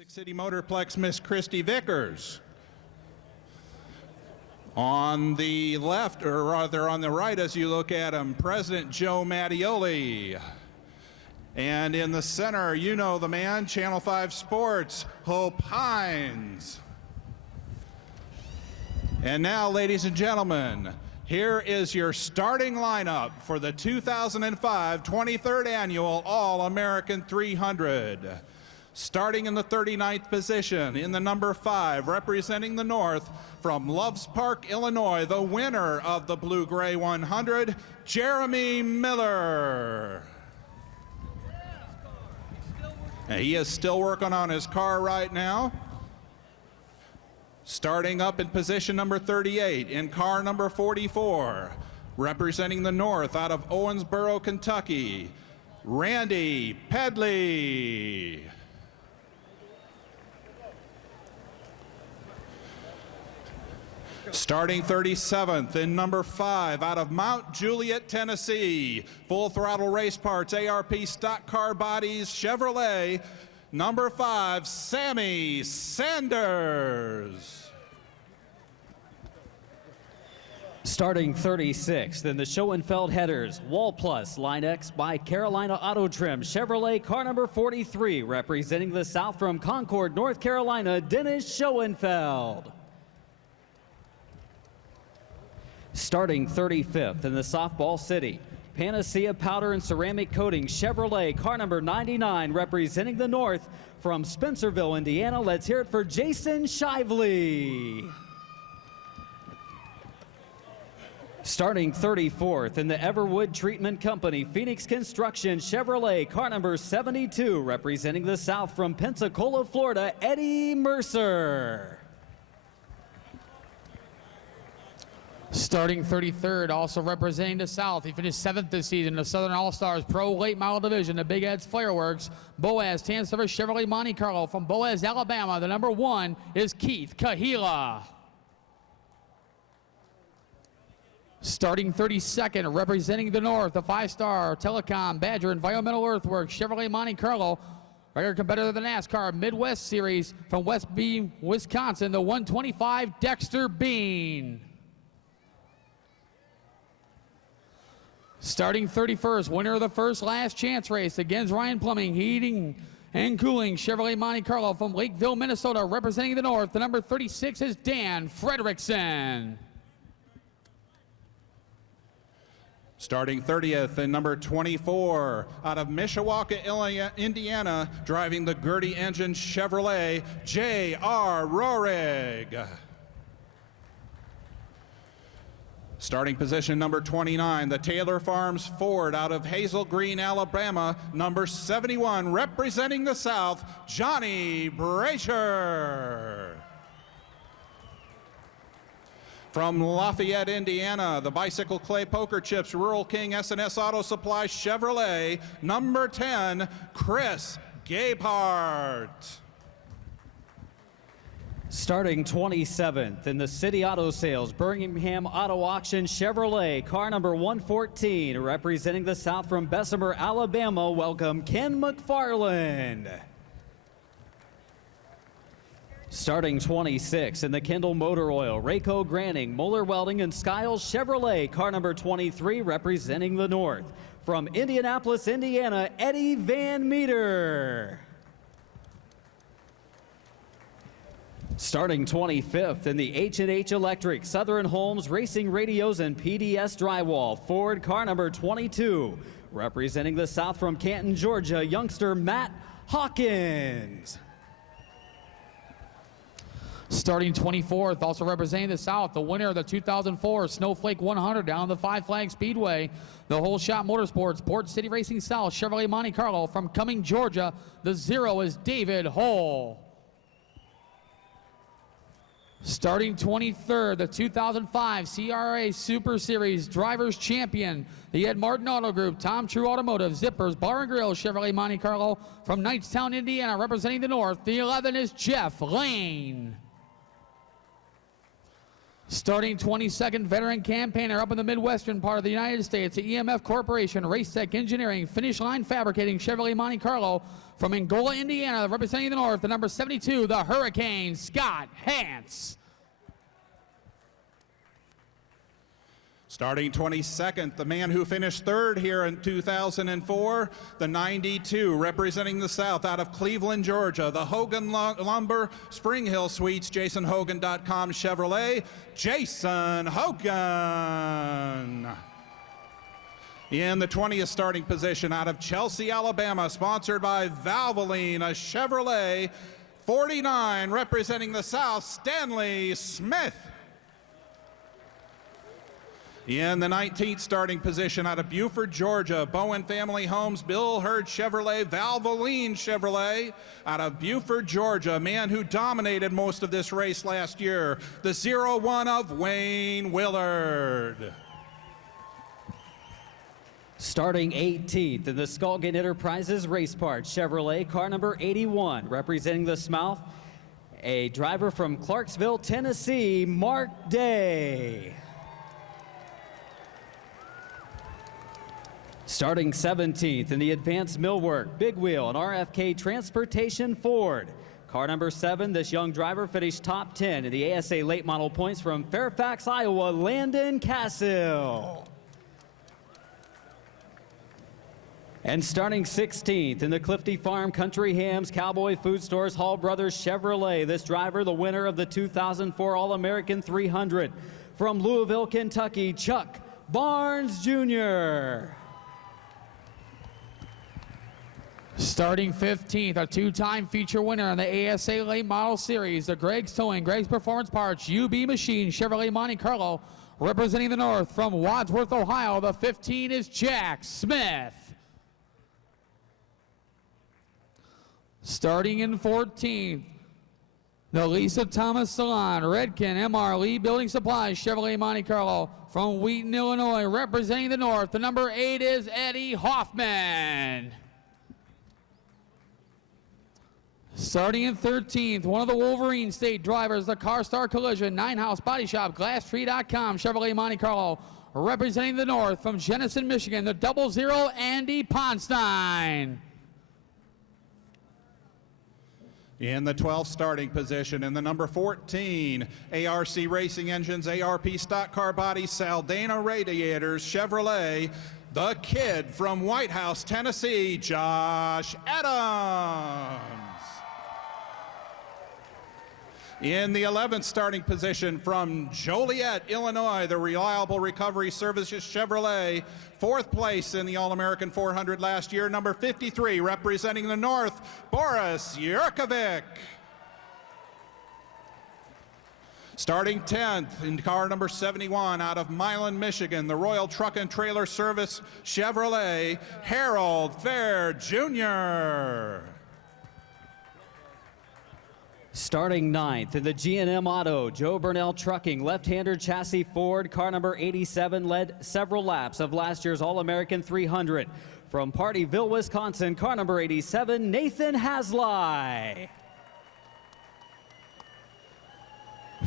Music City Motorplex, Miss Christy Vickers. On the left, or rather on the right as you look at him, President Joe Mattioli. And in the center, you know the man, Channel 5 Sports, Hope Hines. And now, ladies and gentlemen, here is your starting lineup for the 2005 23rd Annual All-American 300. Starting in the 39th position, in the number 5, representing the North from Loves Park, Illinois, the winner of the Blue-Gray 100, Jeremy Miller. And he is still working on his car right now. Starting up in position number 38, in car number 44, representing the North out of Owensboro, Kentucky, Randy Pedley. Starting 37th in number 5 out of Mount Juliet, Tennessee, Full Throttle Race Parts, ARP Stock Car Bodies, Chevrolet, number 5, Sammy Sanders. Starting 36th in the Schoenfeld Headers, Wall Plus, Line X by Carolina Auto Trim, Chevrolet, car number 43, representing the South from Concord, North Carolina, Dennis Schoenfeld. Starting 35th in the Softball City, Panacea Powder and Ceramic Coating, Chevrolet, car number 99, representing the North from Spencerville, Indiana. Let's hear it for Jason Shively. Starting 34th in the Everwood Treatment Company, Phoenix Construction, Chevrolet, car number 72, representing the South from Pensacola, Florida, Eddie Mercer. Starting 33rd, also representing the South. He finished 7th this season in the Southern All-Stars Pro Late Model Division, the Big Ed's Fireworks. Boaz Tan Service Chevrolet Monte Carlo from Boaz, Alabama. The number 1 is Keith Kahila. Starting 32nd, representing the North, the 5-star Telecom Badger Environmental Earthworks Chevrolet Monte Carlo. Regular competitor of the NASCAR Midwest Series from West Beam, Wisconsin, the 125 Dexter Bean. Starting 31st, winner of the first last chance race against Ryan Plumbing, Heating and Cooling, Chevrolet Monte Carlo from Lakeville, Minnesota, representing the North. The number 36 is Dan Fredrickson. Starting 30th in number 24, out of Mishawaka, Indiana, driving the Gertie Engine Chevrolet, J.R. Rohrig. Starting position number 29, the Taylor Farms Ford out of Hazel Green, Alabama, number 71, representing the South, Johnny Brasher. From Lafayette, Indiana, the Bicycle Clay Poker Chips, Rural King S&S Auto Supply Chevrolet, number 10, Chris Gapehart. Starting 27th in the City Auto Sales, Birmingham Auto Auction Chevrolet, car number 114, representing the South from Bessemer, Alabama. Welcome, Ken McFarland. Starting 26th in the Kendall Motor Oil, Rayco Granning, Moeller Welding, and Skiles Chevrolet, car number 23, representing the North. From Indianapolis, Indiana, Eddie Van Meter. Starting 25th in the H&H Electric, Southern Holmes Racing Radios and PDS Drywall, Ford, car number 22, representing the South from Canton, Georgia, youngster Matt Hawkins. Starting 24th, also representing the South, the winner of the 2004 Snowflake 100 down the Five Flag Speedway, the Whole Shot Motorsports, Port City Racing South, Chevrolet Monte Carlo from Cumming, Georgia. The 0 is David Hull. Starting 23rd, the 2005 CRA Super Series Drivers Champion, the Ed Martin Auto Group, Tom True Automotive, Zippers, Bar and Grill, Chevrolet Monte Carlo from Knightstown, Indiana, representing the North. The 11 is Jeff Lane. Starting 22nd, veteran campaigner up in the Midwestern part of the United States, the EMF Corporation, Race Tech Engineering, Finish Line Fabricating, Chevrolet Monte Carlo. From Angola, Indiana, representing the North, the number 72, the Hurricane, Scott Hance. Starting 22nd, the man who finished third here in 2004, the 92, representing the South out of Cleveland, Georgia, the Hogan Lumber Spring Hill Suites, JasonHogan.com Chevrolet, Jason Hogan. In the 20th starting position out of Chelsea, Alabama, sponsored by Valvoline, a Chevrolet, 49, representing the South, Stanley Smith. In the 19th starting position out of Buford, Georgia, Bowen Family Homes, Bill Hurd Chevrolet, Valvoline Chevrolet out of Buford, Georgia, a man who dominated most of this race last year, the 01 of Wayne Willard. Starting 18th in the Skulkin Enterprises Race Parts Chevrolet, car number 81, representing the South, a driver from Clarksville, Tennessee, Mark Day. Starting 17th in the Advanced Millwork, Big Wheel, and RFK Transportation Ford. Car number 7, this young driver finished top 10 in the ASA late model points from Fairfax, Iowa, Landon Cassill. And starting 16th in the Clifty Farm Country Hams Cowboy Food Stores Hall Brothers Chevrolet, this driver the winner of the 2004 All-American 300 from Louisville, Kentucky, Chuck Barnes Jr. Starting 15th, a two-time feature winner in the ASA Late Model Series, the Greg's Towing, Greg's Performance Parts, UB Machine, Chevrolet Monte Carlo, representing the North from Wadsworth, Ohio, the 15 is Jack Smith. Starting in 14th, the Lisa Thomas Salon, Redken, MR, Lee Building Supplies, Chevrolet Monte Carlo, from Wheaton, Illinois, representing the North, the number 8 is Eddie Hoffman. Starting in 13th, one of the Wolverine State drivers, the Car Star Collision, Nine House Body Shop, GlassTree.com, Chevrolet Monte Carlo, representing the North from Jenison, Michigan, the 00 Andy Ponstein. In the 12th starting position, in the number 14, ARC Racing Engines, ARP Stock Car Bodies, Saldana Radiators, Chevrolet, the kid from White House, Tennessee, Josh Adams. In the 11th starting position from Joliet, Illinois, the Reliable Recovery Services Chevrolet, 4th place in the All-American 400 last year, number 53, representing the North, Boris Yurkovic. Starting 10th in car number 71 out of Milan, Michigan, the Royal Truck and Trailer Service Chevrolet, Harold Fair Jr. Starting 9th in the G&M Auto, Joe Burnell Trucking, left-hander chassis Ford, car number 87, led several laps of last year's All-American 300. From Partyville, Wisconsin, car number 87, Nathan Hasley.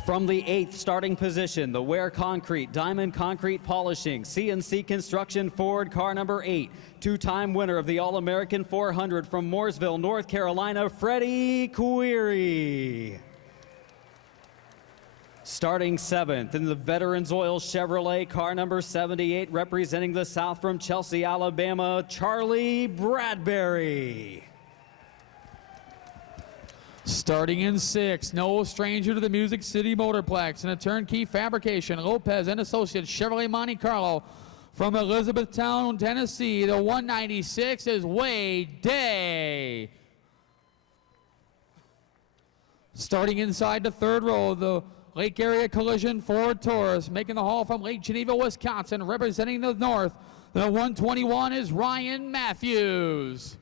From the 8th starting position, the Ware Concrete, Diamond Concrete Polishing, CNC Construction Ford, car number 8, two-time winner of the All-American 400 from Mooresville, North Carolina, Freddie Query. Starting 7th in the Veterans Oil Chevrolet, car number 78, representing the South from Chelsea, Alabama, Charlie Bradbury. Starting in 6th, no stranger to the Music City Motorplex and a turnkey fabrication, Lopez and Associates Chevrolet Monte Carlo. From Elizabethtown, Tennessee, the 196 is Wade Day. Starting inside the 3rd row, the Lake Area Collision Ford Taurus, making the haul from Lake Geneva, Wisconsin, representing the North. The 121 is Ryan Matthews.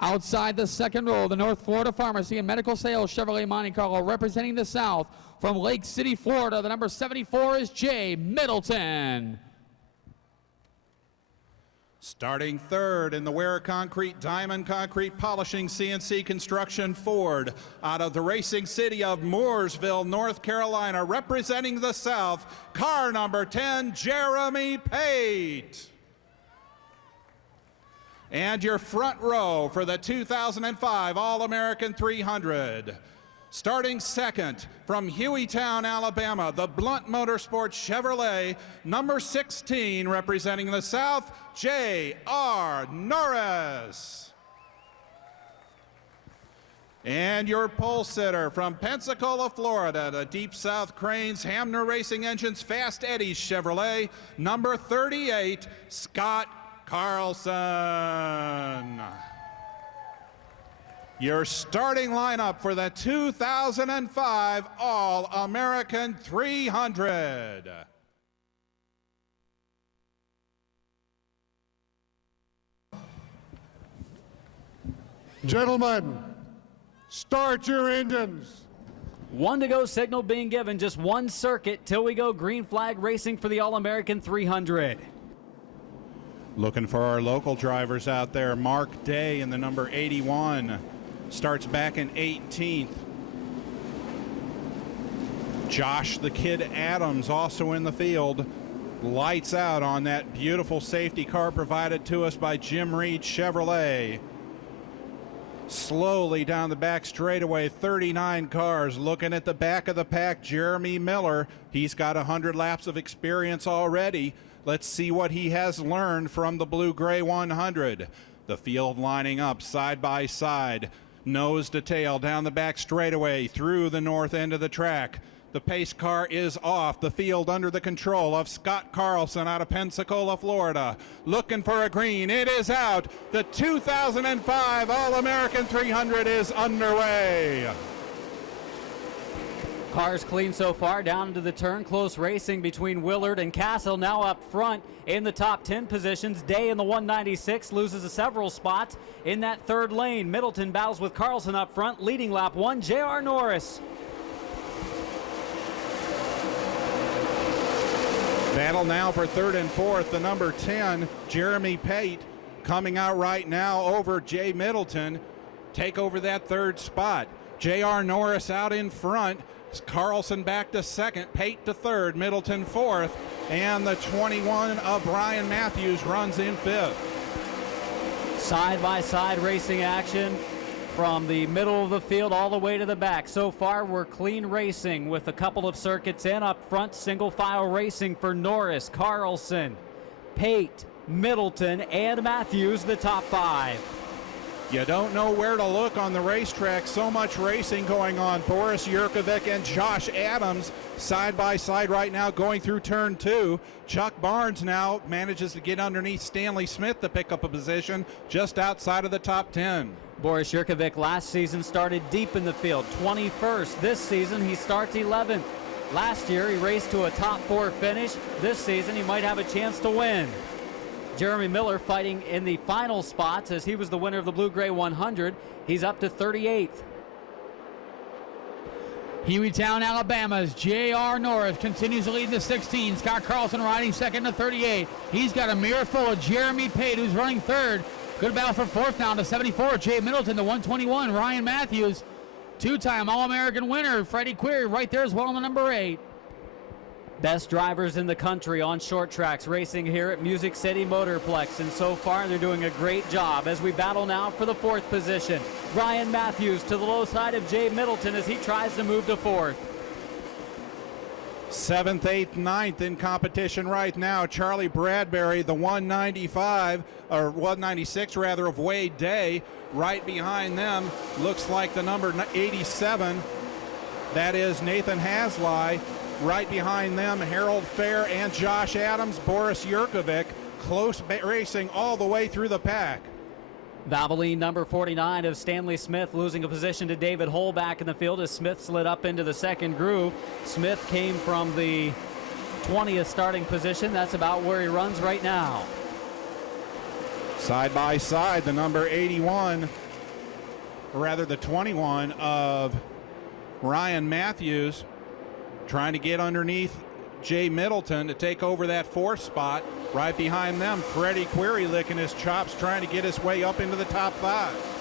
Outside the 2nd row, the North Florida Pharmacy and Medical Sales Chevrolet Monte Carlo, representing the South. From Lake City, Florida, the number 74 is Jay Middleton. Starting third in the Ware Concrete Diamond Concrete Polishing CNC Construction Ford out of the racing city of Mooresville, North Carolina, representing the South, car number 10, Jeremy Pate. And your front row for the 2005 All-American 300. Starting second from Hueytown, Alabama, the Blunt Motorsports Chevrolet, number 16, representing the South, J.R. Norris. And your pole sitter from Pensacola, Florida, the Deep South Cranes, Hamner Racing Engines, Fast Eddie's Chevrolet, number 38, Scott Carlson. Your starting lineup for the 2005 All-American 300. Gentlemen, start your engines. 1 to go signal being given, just one circuit till we go green flag racing for the All-American 300. Looking for our local drivers out there. Mark Day in the number 81. Starts back in 18th. Josh the Kid Adams also in the field. Lights out on that beautiful safety car provided to us by Jim Reed Chevrolet. Slowly down the back straightaway, 39 cars. Looking at the back of the pack, Jeremy Miller. He's got 100 laps of experience already. Let's see what he has learned from the Blue Gray 100. The field lining up side by side. Nose to tail down the back straightaway through the north end of the track. The pace car is off. The field under the control of Scott Carlson out of Pensacola, Florida. Looking for a green. It is out. The 2005 All-American 300 is underway. Cars clean so far, down into the turn. Close racing between Willard and Castle. Now up front in the top 10 positions. Day in the 196 loses several spots in that third lane. Middleton battles with Carlson up front. Leading lap 1, J.R. Norris. Battle now for third and fourth. The number 10, Jeremy Pate, coming out right now over Jay Middleton. Take over that third spot. J.R. Norris out in front. Carlson back to second, Pate to third, Middleton fourth, and the 21 of Brian Matthews runs in fifth. Side-by-side racing action from the middle of the field all the way to the back. So far, we're clean racing with a couple of circuits in. Up front, single file racing for Norris, Carlson, Pate, Middleton, and Matthews, the top 5. You don't know where to look on the racetrack. So much racing going on. Boris Yurkovic and Josh Adams side by side right now going through turn 2. Chuck Barnes now manages to get underneath Stanley Smith to pick up a position just outside of the top 10. Boris Yurkovic last season started deep in the field, 21st. This season he starts 11th. Last year he raced to a top 4 finish. This season he might have a chance to win. Jeremy Miller fighting in the final spots as he was the winner of the Blue Gray 100. He's up to 38th. Hueytown, Alabama's J.R. Norris continues to lead the 16. Scott Carlson riding second to 38. He's got a mirror full of Jeremy Pate, who's running third. Good battle for fourth now to 74. Jay Middleton to 121. Ryan Matthews, two-time All-American winner. Freddie Query right there as well on the number 8. Best drivers in the country on short tracks racing here at Music City Motorplex, and so far they're doing a great job as we battle now for the 4th position. Ryan Matthews to the low side of Jay Middleton as he tries to move to 4th. 7th, 8th, 9th in competition right now. Charlie Bradbury, the 195, or 196 rather, of Wade Day. Right behind them looks like the number 87. That is Nathan Hasley. Right behind them, Harold Fair and Josh Adams, Boris Yurkovic. Close racing all the way through the pack. Valvoline number 49 of Stanley Smith losing a position to David Hull back in the field as Smith slid up into the second groove. Smith came from the 20th starting position. That's about where he runs right now. Side by side, the number 81, or rather the 21 of Ryan Matthews, trying to get underneath Jay Middleton to take over that fourth spot. Right behind them, Freddie Query licking his chops, trying to get his way up into the top 5.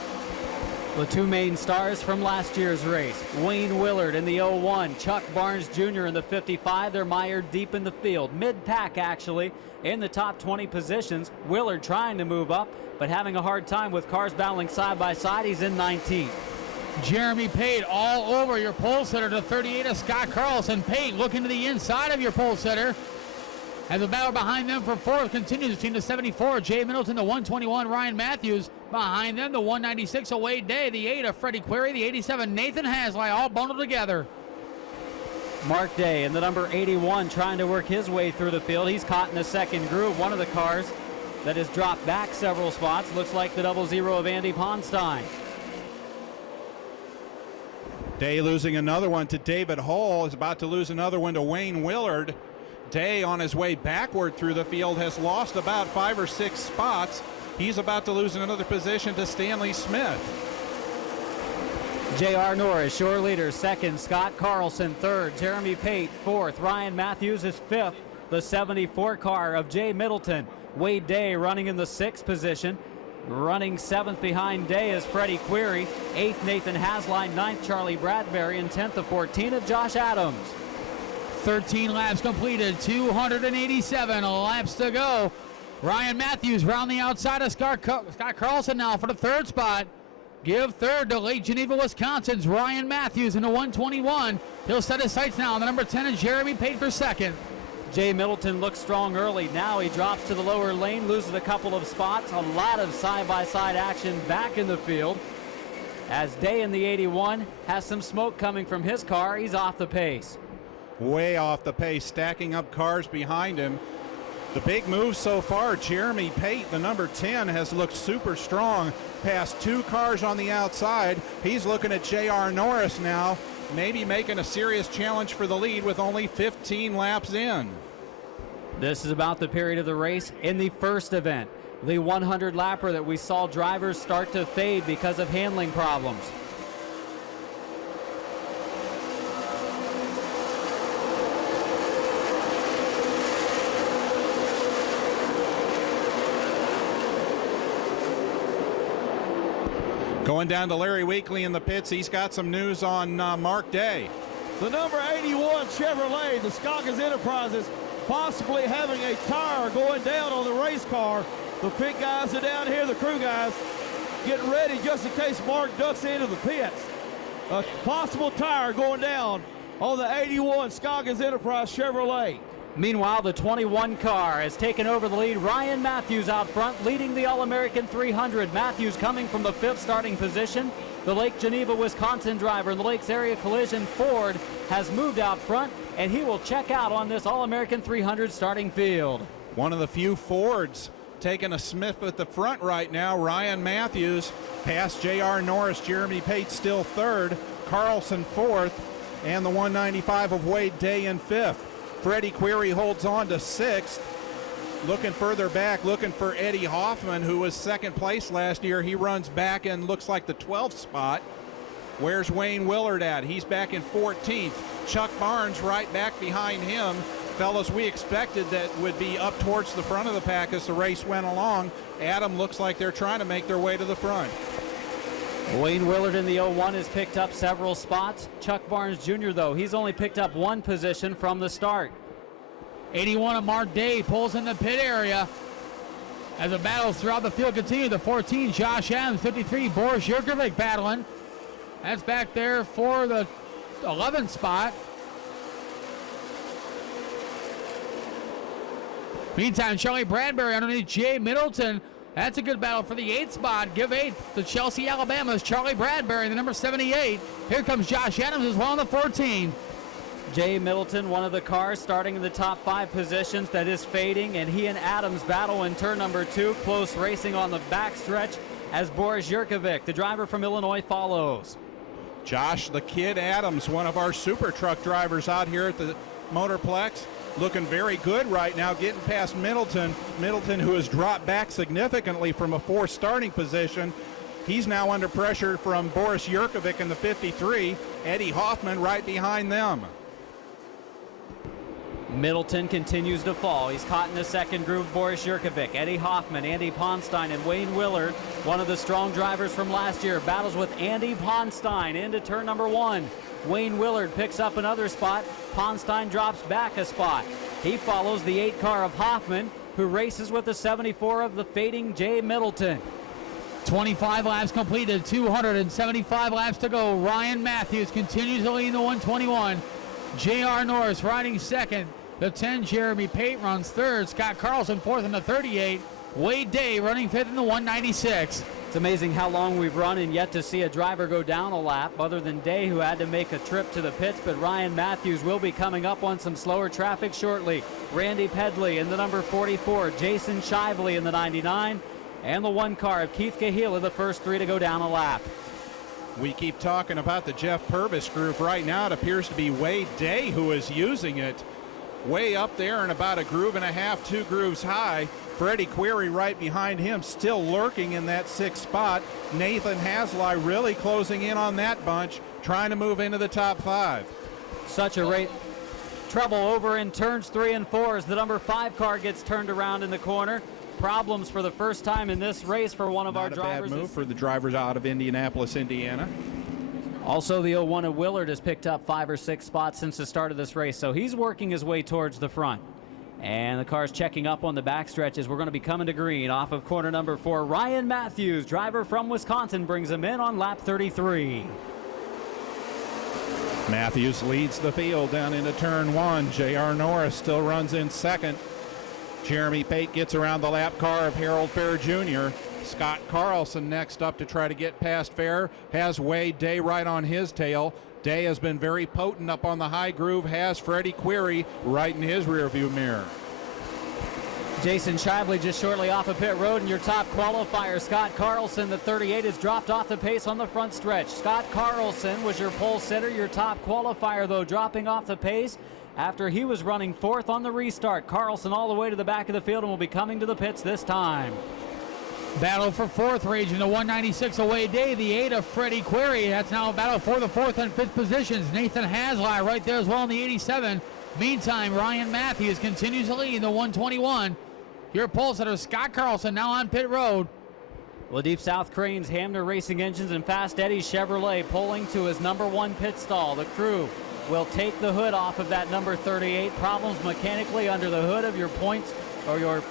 The two main stars from last year's race, Wayne Willard in the 01, Chuck Barnes Jr. in the 55. They're mired deep in the field, mid-pack actually, in the top 20 positions. Willard trying to move up, but having a hard time with cars battling side by side. He's in 19th. Jeremy Pate all over your pole sitter to 38 of Scott Carlson. Pate looking to the inside of your pole sitter. As the battle behind them for fourth continues between the 74, Jay Middleton, the 121, Ryan Matthews. Behind them, the 196 of Wade Day, the 8 of Freddie Query, the 87, Nathan Hasley, all bundled together. Mark Day in the number 81 trying to work his way through the field. He's caught in the second groove. One of the cars that has dropped back several spots. Looks like the 00 of Andy Ponstein. Day losing another one to David Hull, is about to lose another one to Wayne Willard. Day on his way backward through the field has lost about 5 or 6 spots. He's about to lose another position to Stanley Smith. J.R. Norris, your leader, second. Scott Carlson, third. Jeremy Pate, fourth. Ryan Matthews is fifth. The 74 car of Jay Middleton. Wade Day running in the 6th position. Running 7th behind Day is Freddie Query. 8th, Nathan Hasley. 9th, Charlie Bradbury. And 10th of 14 of Josh Adams. 13 laps completed, 287 laps to go. Ryan Matthews round the outside of Scott Carlson now for the 3rd spot. Give 3rd to Lake Geneva, Wisconsin's Ryan Matthews in the 121. He'll set his sights now on the number 10 and Jeremy Pate for 2nd. Jay Middleton looks strong early. Now he drops to the lower lane, loses a couple of spots. A lot of side-by-side action back in the field. As Day in the 81 has some smoke coming from his car, he's off the pace. Way off the pace, stacking up cars behind him. The big move so far, Jeremy Pate, the number 10, has looked super strong. Past 2 cars on the outside. He's looking at J.R. Norris now, maybe making a serious challenge for the lead with only 15 laps in. This is about the period of the race in the first event. The 100 lapper that we saw drivers start to fade because of handling problems. Going down to Larry Weekly in the pits. He's got some news on Mark Day. The number 81 Chevrolet, the Scoggins Enterprises, possibly having a tire going down on the race car. The pit guys are down here, the crew guys, getting ready just in case Mark ducks into the pits. A possible tire going down on the 81 Scoggins Enterprise Chevrolet. Meanwhile, the 21 car has taken over the lead. Ryan Matthews out front, leading the All-American 300. Matthews coming from the 5th starting position. The Lake Geneva, Wisconsin driver in the Lakes Area Collision Ford has moved out front, and he will check out on this All-American 300 starting field. One of the few Fords taking a Smith at the front right now. Ryan Matthews past J.R. Norris. Jeremy Pate still 3rd. Carlson 4th. And the 195 of Wade Day in 5th. Freddie Query holds on to 6th. Looking further back, looking for Eddie Hoffman, who was 2nd place last year. He runs back and looks like the 12th spot. Where's Wayne Willard at? He's back in 14th. Chuck Barnes right back behind him. Fellas, we expected that would be up towards the front of the pack as the race went along. Adam looks like they're trying to make their way to the front. Wayne Willard in the 01 has picked up several spots. Chuck Barnes Jr., though, he's only picked up 1 position from the start. 81 of Mark Day pulls in the pit area. As the battles throughout the field continue, the 14, Josh Adams, 53, Boris Yurkovic battling. That's back there for the 11th spot. Meantime, Charlie Bradbury underneath Jay Middleton. That's a good battle for the 8th spot. Give 8th to Chelsea, Alabama's Charlie Bradbury, the number 78. Here comes Josh Adams as well on the 14. Jay Middleton, one of the cars starting in the top 5 positions that is fading, and he and Adams battle in turn number 2. Close racing on the backstretch as Boris Yurkovic, the driver from Illinois, follows. Josh the Kid Adams, one of our super truck drivers out here at the Motorplex, looking very good right now, getting past Middleton. Middleton, who has dropped back significantly from a 4th starting position. He's now under pressure from Boris Yurkovic in the 53. Eddie Hoffman right behind them. Middleton continues to fall. He's caught in the second groove. Boris Yurkovic, Eddie Hoffman, Andy Ponstein, and Wayne Willard, one of the strong drivers from last year, battles with Andy Ponstein into turn number 1. Wayne Willard picks up another spot. Ponstein drops back a spot. He follows the 8 car of Hoffman, who races with the 74 of the fading Jay Middleton. 25 laps completed, 275 laps to go. Ryan Matthews continues to lead the 121. J.R. Norris riding second. The 10, Jeremy Pate, runs third. Scott Carlson fourth in the 38. Wade Day running fifth in the 196. It's amazing how long we've run and yet to see a driver go down a lap, other than Day, who had to make a trip to the pits. But Ryan Matthews will be coming up on some slower traffic shortly. Randy Pedley in the number 44. Jason Shively in the 99. And the 1 car of Keith Cahill, the first 3 to go down a lap. We keep talking about the Jeff Purvis groove. Right now it appears to be Wade Day who is using it. Way up there and about a groove and a half, 2 grooves high. Freddie Query right behind him, still lurking in that 6th spot. Nathan Hasley really closing in on that bunch, trying to move into the top 5. Such a rate. Trouble over in turns 3 and 4 as the number 5 car gets turned around in the corner. Problems for the first time in this race for one of our drivers. Bad move for the drivers out of Indianapolis, Indiana. Also, the 01 of Willard has picked up 5 or 6 spots since the start of this race, so he's working his way towards the front. And the car's checking up on the backstretch as we're going to be coming to green off of corner number 4. Ryan Matthews, driver from Wisconsin, brings him in on lap 33. Matthews leads the field down into turn 1. J.R. Norris still runs in second. Jeremy Pate gets around the lap car of Harold Fair Jr. Scott Carlson next up to try to get past Fair. Has Wade Day right on his tail. Day has been very potent up on the high groove. Has Freddie Query right in his rearview mirror. Jason Shively just shortly off of pit road, and your top qualifier, Scott Carlson, the 38, has dropped off the pace on the front stretch. Scott Carlson was your pole sitter, your top qualifier, though, dropping off the pace after he was running 4th on the restart. Carlson all the way to the back of the field and will be coming to the pits this time. Battle for 4th, raging the 196 away Day, the 8 of Freddie Query. That's now a battle for the 4th and 5th positions. Nathan Hasley right there as well in the 87. Meantime, Ryan Matthews continues to lead the 121. Your pole sitter, Scott Carlson, now on pit road. Well, Deep South Cranes, Hamner Racing Engines, and Fast Eddie Chevrolet pulling to his number 1 pit stall. The crew will take the hood off of that number 38. Problems mechanically under the hood of your points or your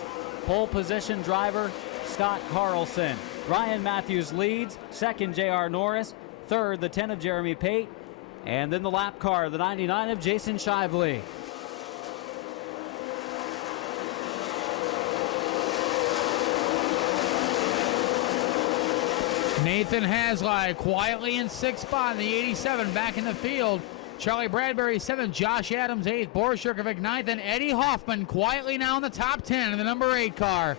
pole position driver, Scott Carlson. Ryan Matthews leads, second J.R. Norris, third the 10 of Jeremy Pate, and then the lap car, the 99 of Jason Shively. Nathan Hasley quietly in 6th spot in the 87, back in the field. Charlie Bradbury 7th, Josh Adams 8th, Boris Yurkovic 9th, and Eddie Hoffman quietly now in the top 10 in the number 8 car.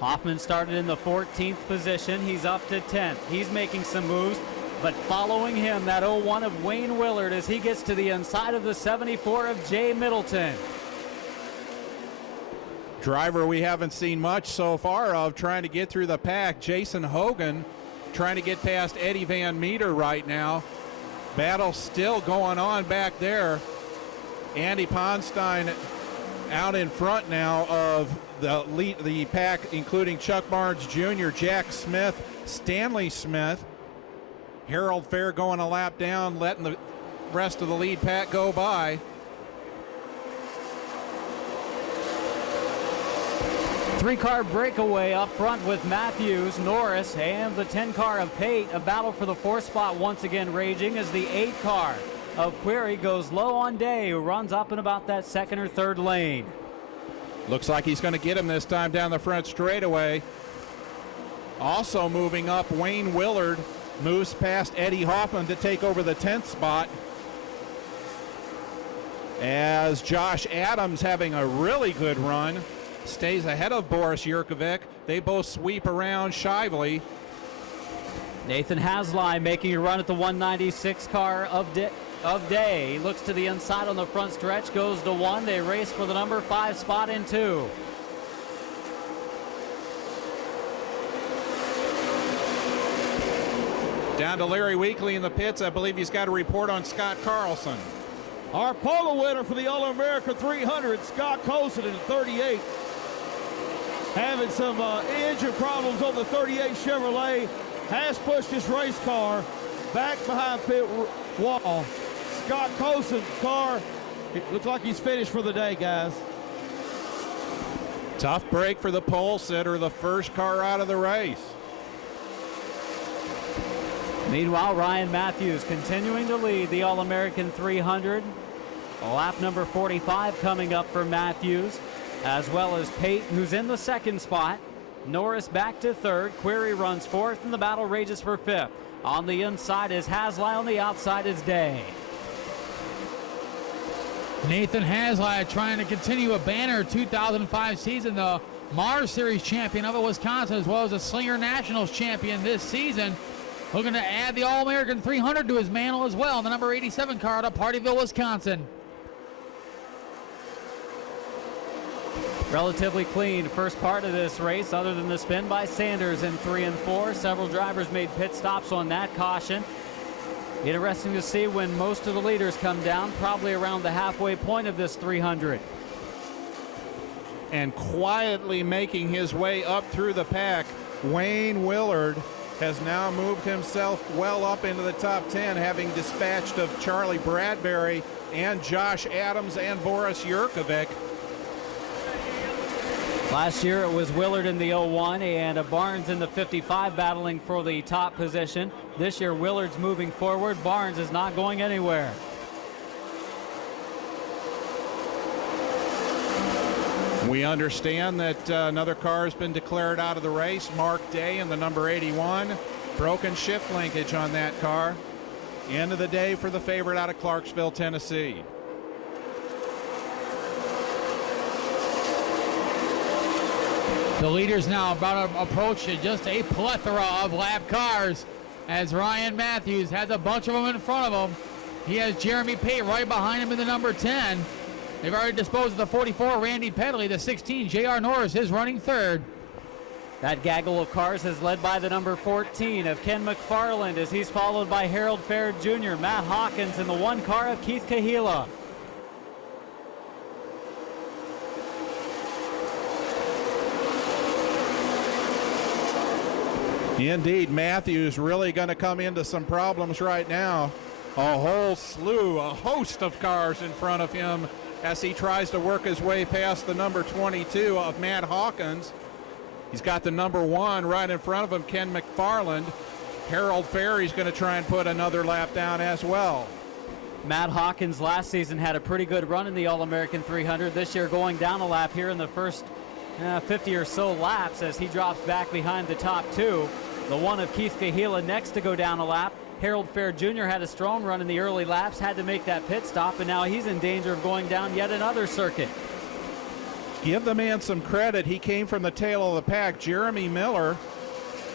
Hoffman started in the 14th position. He's up to 10th. He's making some moves, but following him, that 01 of Wayne Willard as he gets to the inside of the 74 of Jay Middleton. Driver we haven't seen much so far of trying to get through the pack. Jason Hogan trying to get past Eddie Van Meter right now. Battle still going on back there. Andy Ponstein out in front now of the pack, including Chuck Barnes Jr., Jack Smith, Stanley Smith. Harold Fair going a lap down, letting the rest of the lead pack go by. Three-car breakaway up front with Matthews, Norris, and the 10 car of Pate. A battle for the 4th spot once again raging as the 8 car of Query goes low on Day, who runs up in about that 2nd or 3rd lane. Looks like he's going to get him this time down the front straightaway. Also moving up, Wayne Willard moves past Eddie Hoffman to take over the 10th spot. As Josh Adams, having a really good run, stays ahead of Boris Yurkovic. They both sweep around Shively. Nathan Hasley making a run at the 196 car of Day. He looks to the inside on the front stretch, goes to 1. They race for the number 5 spot in 2. Down to Larry Weekly in the pits. I believe he's got a report on Scott Carlson. Our pole winner for the All-America 300, Scott Colson in 38. Having some engine problems on the 38 Chevrolet, has pushed his race car back behind pit wall. Scott Colson's car, it looks like he's finished for the day, guys. Tough break for the pole sitter, the first car out of the race. Meanwhile, Ryan Matthews continuing to lead the All-American 300. Lap number 45 coming up for Matthews, as well as Payton, who's in the second spot. Norris back to third. Query runs fourth, and the battle rages for fifth. On the inside is Haslai, on the outside is Day. Nathan Haslai trying to continue a banner 2005 season, the Mars Series champion of Wisconsin, as well as a Slinger Nationals champion this season. Looking to add the All-American 300 to his mantle as well, the number 87 car out of Partyville, Wisconsin. Relatively clean first part of this race, other than the spin by Sanders in 3 and 4. Several drivers made pit stops on that caution. Interesting to see when most of the leaders come down, probably around the halfway point of this 300. And quietly making his way up through the pack, Wayne Willard has now moved himself well up into the top 10, having dispatched of Charlie Bradbury and Josh Adams and Boris Yurkovic. Last year it was Willard in the 01 and Barnes in the 55 battling for the top position. This year Willard's moving forward. Barnes is not going anywhere. We understand that another car has been declared out of the race. Mark Day in the number 81. Broken shift linkage on that car. End of the day for the favorite out of Clarksville, Tennessee. The leaders now about to approach just a plethora of lap cars as Ryan Matthews has a bunch of them in front of him. He has Jeremy Pate right behind him in the number 10. They've already disposed of the 44, Randy Pedley. The 16, J.R. Norris is running third. That gaggle of cars is led by the number 14 of Ken McFarland, as he's followed by Harold Fair Jr., Matt Hawkins, and the one car of Keith Kahila. Indeed, Matthews really going to come into some problems right now. A whole slew, a host of cars in front of him as he tries to work his way past the number 22 of Matt Hawkins. He's got the number 1 right in front of him, Ken McFarland. Harold Ferry's going to try and put another lap down as well. Matt Hawkins last season had a pretty good run in the All-American 300. This year going down a lap here in the first 50 or so laps as he drops back behind the top 2. The one of Keith Kahila next to go down a lap. Harold Fair Jr. had a strong run in the early laps, had to make that pit stop, and now he's in danger of going down yet another circuit. Give the man some credit. He came from the tail of the pack. Jeremy Miller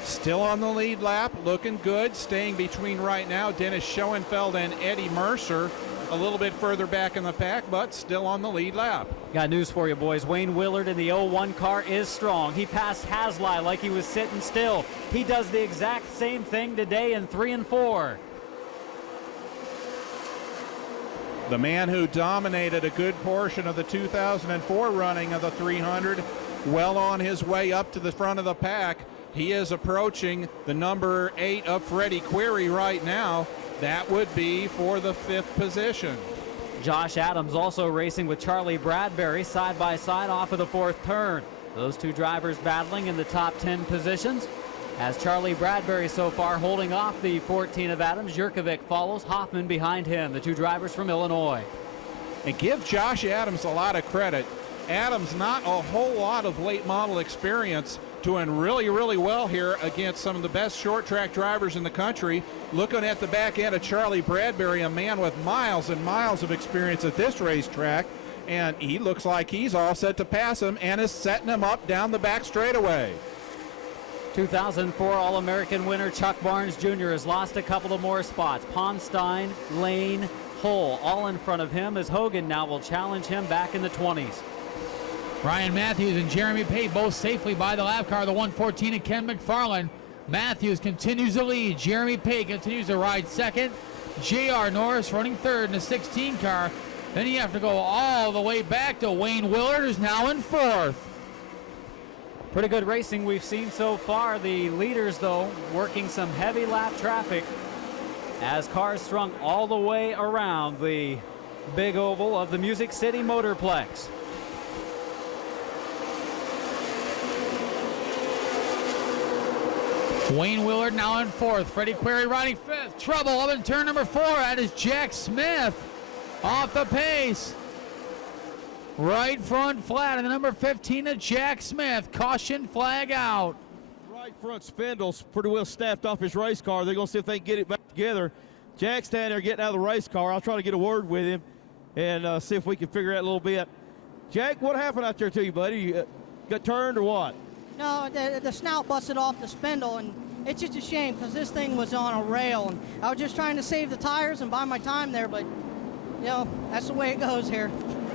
still on the lead lap, looking good, staying between right now Dennis Schoenfeld and Eddie Mercer. A little bit further back in the pack, but still on the lead lap. Got news for you, boys. Wayne Willard in the 01 car is strong. He passed Haslai like he was sitting still. He does the exact same thing today in 3 and 4. The man who dominated a good portion of the 2004 running of the 300, well on his way up to the front of the pack. He is approaching the number 8 of Freddie Query right now. That would be for the 5th position. Josh Adams also racing with Charlie Bradbury side by side off of the 4th turn. Those two drivers battling in the top 10 positions. As Charlie Bradbury so far holding off the 14 of Adams. Yurkovic follows, Hoffman behind him, the two drivers from Illinois. And give Josh Adams a lot of credit. Adams, not a whole lot of late model experience, doing really, really well here against some of the best short track drivers in the country. Looking at the back end of Charlie Bradbury, a man with miles and miles of experience at this racetrack, and he looks like he's all set to pass him and is setting him up down the back straightaway. 2004 All-American winner Chuck Barnes Jr. has lost a couple of more spots. Ponstein, Lane, Hull all in front of him, as Hogan now will challenge him back in the 20s. Ryan Matthews and Jeremy Pate both safely by the lap car, the 114 of Ken McFarland. Matthews continues to lead. Jeremy Pate continues to ride second. J.R. Norris running third in the 16 car. Then you have to go all the way back to Wayne Willard, who's now in fourth. Pretty good racing we've seen so far. The leaders, though, working some heavy lap traffic as cars strung all the way around the big oval of the Music City Motorplex. Wayne Willard now in fourth. Freddie Query riding fifth. Trouble up in turn number 4. That is Jack Smith off the pace. Right front flat and the number 15 of Jack Smith. Caution flag out. Right front spindle's pretty well staffed off his race car. They're going to see if they can get it back together. Jack's standing there getting out of the race car. I'll try to get a word with him and see if we can figure out a little bit. Jack, what happened out there to you, buddy? You got turned or what? No, the snout busted off the spindle, and it's just a shame because this thing was on a rail, and I was just trying to save the tires and buy my time there, but, you know, that's the way it goes here.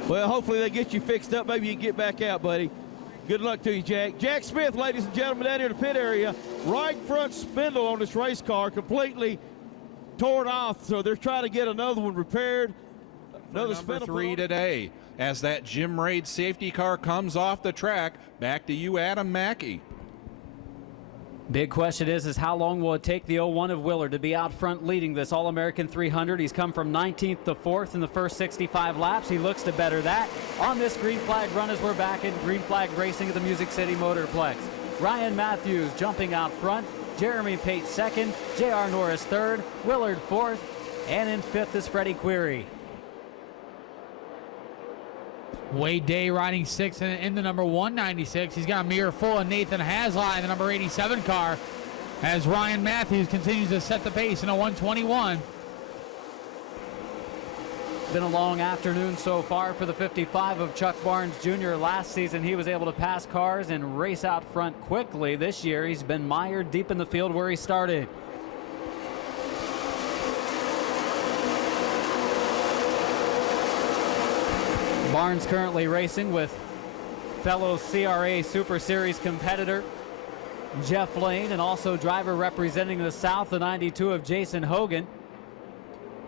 Well, hopefully they get you fixed up. Maybe you can get back out, buddy. Good luck to you, Jack. Jack Smith, ladies and gentlemen, down here in the pit area. Right front spindle on this race car completely torn off, so they're trying to get another one repaired. Another Number spindle 3 today, as that Jim Raid safety car comes off the track. Back to you, Adam Mackey. Big question is how long will it take the 01 of Willard to be out front leading this All-American 300? He's come from 19th to 4th in the first 65 laps. He looks to better that on this green flag run as we're back in green flag racing at the Music City Motorplex. Ryan Matthews jumping out front. Jeremy Pate second. J.R. Norris third. Willard fourth. And in fifth is Freddie Query. Wade Day riding sixth in the number 196. He's got a mirror full of Nathan Haslott in the number 87 car as Ryan Matthews continues to set the pace in a 121. Been a long afternoon so far for the 55 of Chuck Barnes Jr. Last season, he was able to pass cars and race out front quickly. This year, he's been mired deep in the field where he started. Barnes currently racing with fellow CRA Super Series competitor Jeff Lane, and also driver representing the South, the 92 of Jason Hogan.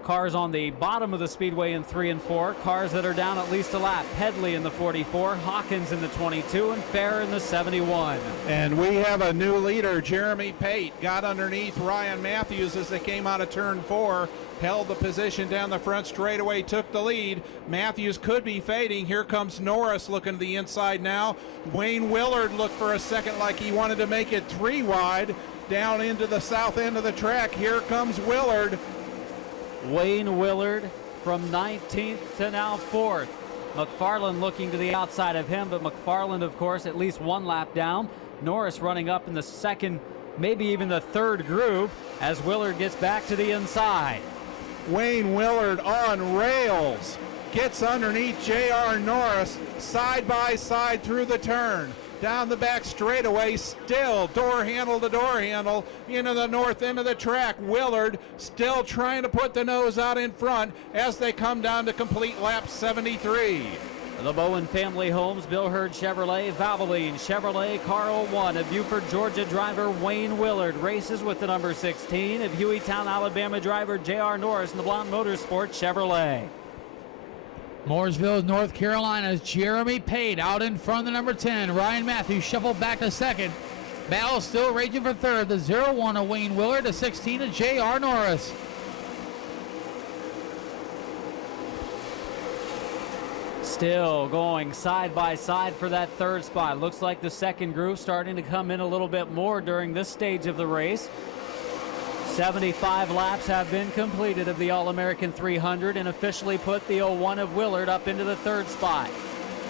Cars on the bottom of the speedway in 3 and 4. Cars that are down at least a lap. Pedley in the 44, Hawkins in the 22, and Fair in the 71. And we have a new leader. Jeremy Pate got underneath Ryan Matthews as they came out of turn 4. Held the position down the front straightaway, took the lead. Matthews could be fading. Here comes Norris looking to the inside now. Wayne Willard looked for a second like he wanted to make it 3 wide down into the south end of the track. Here comes Willard. Wayne Willard from 19th to now 4th. McFarland looking to the outside of him, but McFarland, of course, at least 1 lap down. Norris running up in the second, maybe even the third groove as Willard gets back to the inside. Wayne Willard on rails, gets underneath J.R. Norris, side by side through the turn. Down the back straightaway, still door handle to door handle into the north end of the track. Willard still trying to put the nose out in front as they come down to complete lap 73. The Bowen family homes, Bill Hurd Chevrolet, Valvoline Chevrolet, Car 01 of Buford, Georgia driver Wayne Willard races with the number 16 of Hueytown, Alabama driver J.R. Norris in the Blonde Motorsport Chevrolet. Mooresville, North Carolina's Jeremy Pate out in front of the number 10. Ryan Matthews shuffled back to second. Battle still raging for third. The 01 of Wayne Willard, the 16 of J.R. Norris. Still going side by side for that third spot. Looks like the second groove starting to come in a little bit more during this stage of the race. 75 laps have been completed of the All-American 300 and officially put the 01 of Willard up into the third spot.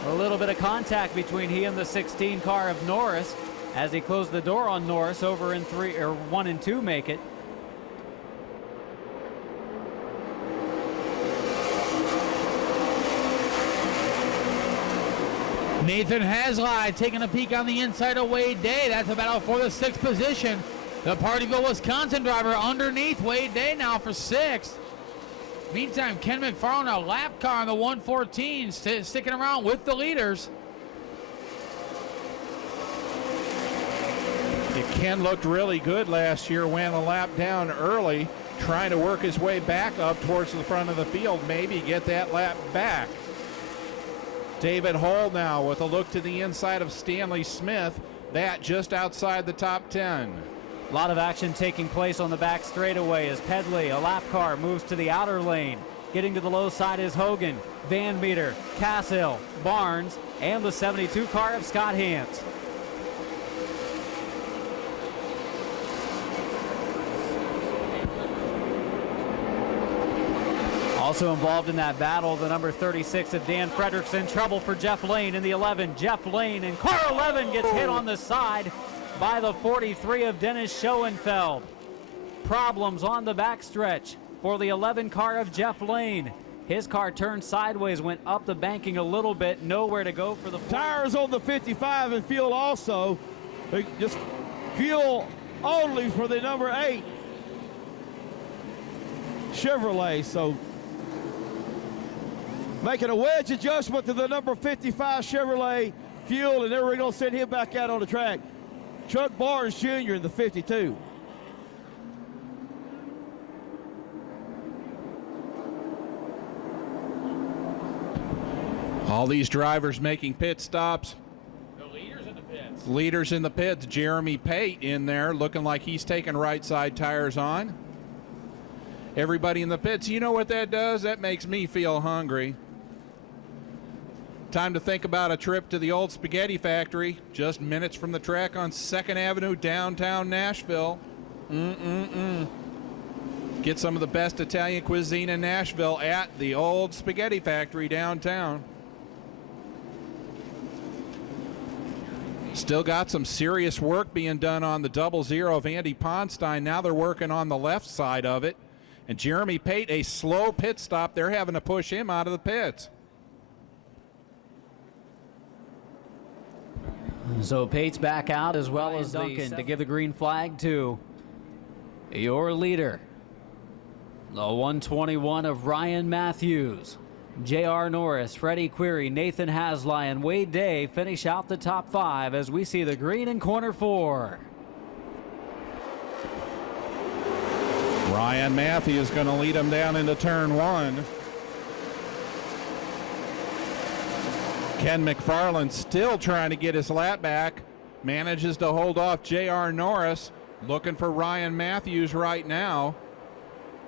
A little bit of contact between he and the 16 car of Norris as he closed the door on Norris over in 1 and 2 make it. Nathan Haslott taking a peek on the inside of Wade Day. That's a battle for the 6th position. The Partyville, Wisconsin driver underneath Wade Day now for 6th. Meantime, Ken McFarland, a lap car on the 114, sticking around with the leaders. Ken looked really good last year, went a lap down early. trying to work his way back up towards the front of the field, maybe get that lap back. David Hull now with a look to the inside of Stanley Smith, that just outside the top 10. A lot of action taking place on the back straightaway as Pedley, a lap car, moves to the outer lane. Getting to the low side is Hogan, Van Meter, Cassill, Barnes, and the 72 car of Scott Hance. Also involved in that battle, the number 36 of Dan Fredrickson. Trouble for Jeff Lane in the 11. Jeff Lane and car 11 gets hit on the side by the 43 of Dennis Schoenfeld. Problems on the backstretch for the 11 car of Jeff Lane. His car turned sideways, went up the banking a little bit, nowhere to go for the tires on the 55 and fuel also. Just fuel only for the number 8 Chevrolet. So making a wedge adjustment to the number 55 Chevrolet fuel, and then we're going to send him back out on the track. Chuck Barnes Jr. in the 52. All these drivers making pit stops. The leaders in the pits. Leaders in the pits. Jeremy Pate in there looking like he's taking right side tires on. Everybody in the pits, you know what that does? That makes me feel hungry. Time to think about a trip to the old spaghetti factory, just minutes from the track on 2nd Avenue, downtown Nashville. Get some of the best Italian cuisine in Nashville at the old spaghetti factory downtown. Still got some serious work being done on the 00 of Andy Ponstein. Now they're working on the left side of it. And Jeremy Pate, a slow pit stop. They're having to push him out of the pits. So Pate's back out, as well as Duncan, to give the green flag to your leader. The 121 of Ryan Matthews. J.R. Norris, Freddie Query, Nathan Haslai, and Wade Day finish out the top 5 as we see the green in corner 4. Ryan Matthews going to lead him down into turn 1. Ken McFarland still trying to get his lap back. Manages to hold off J.R. Norris. Looking for Ryan Matthews right now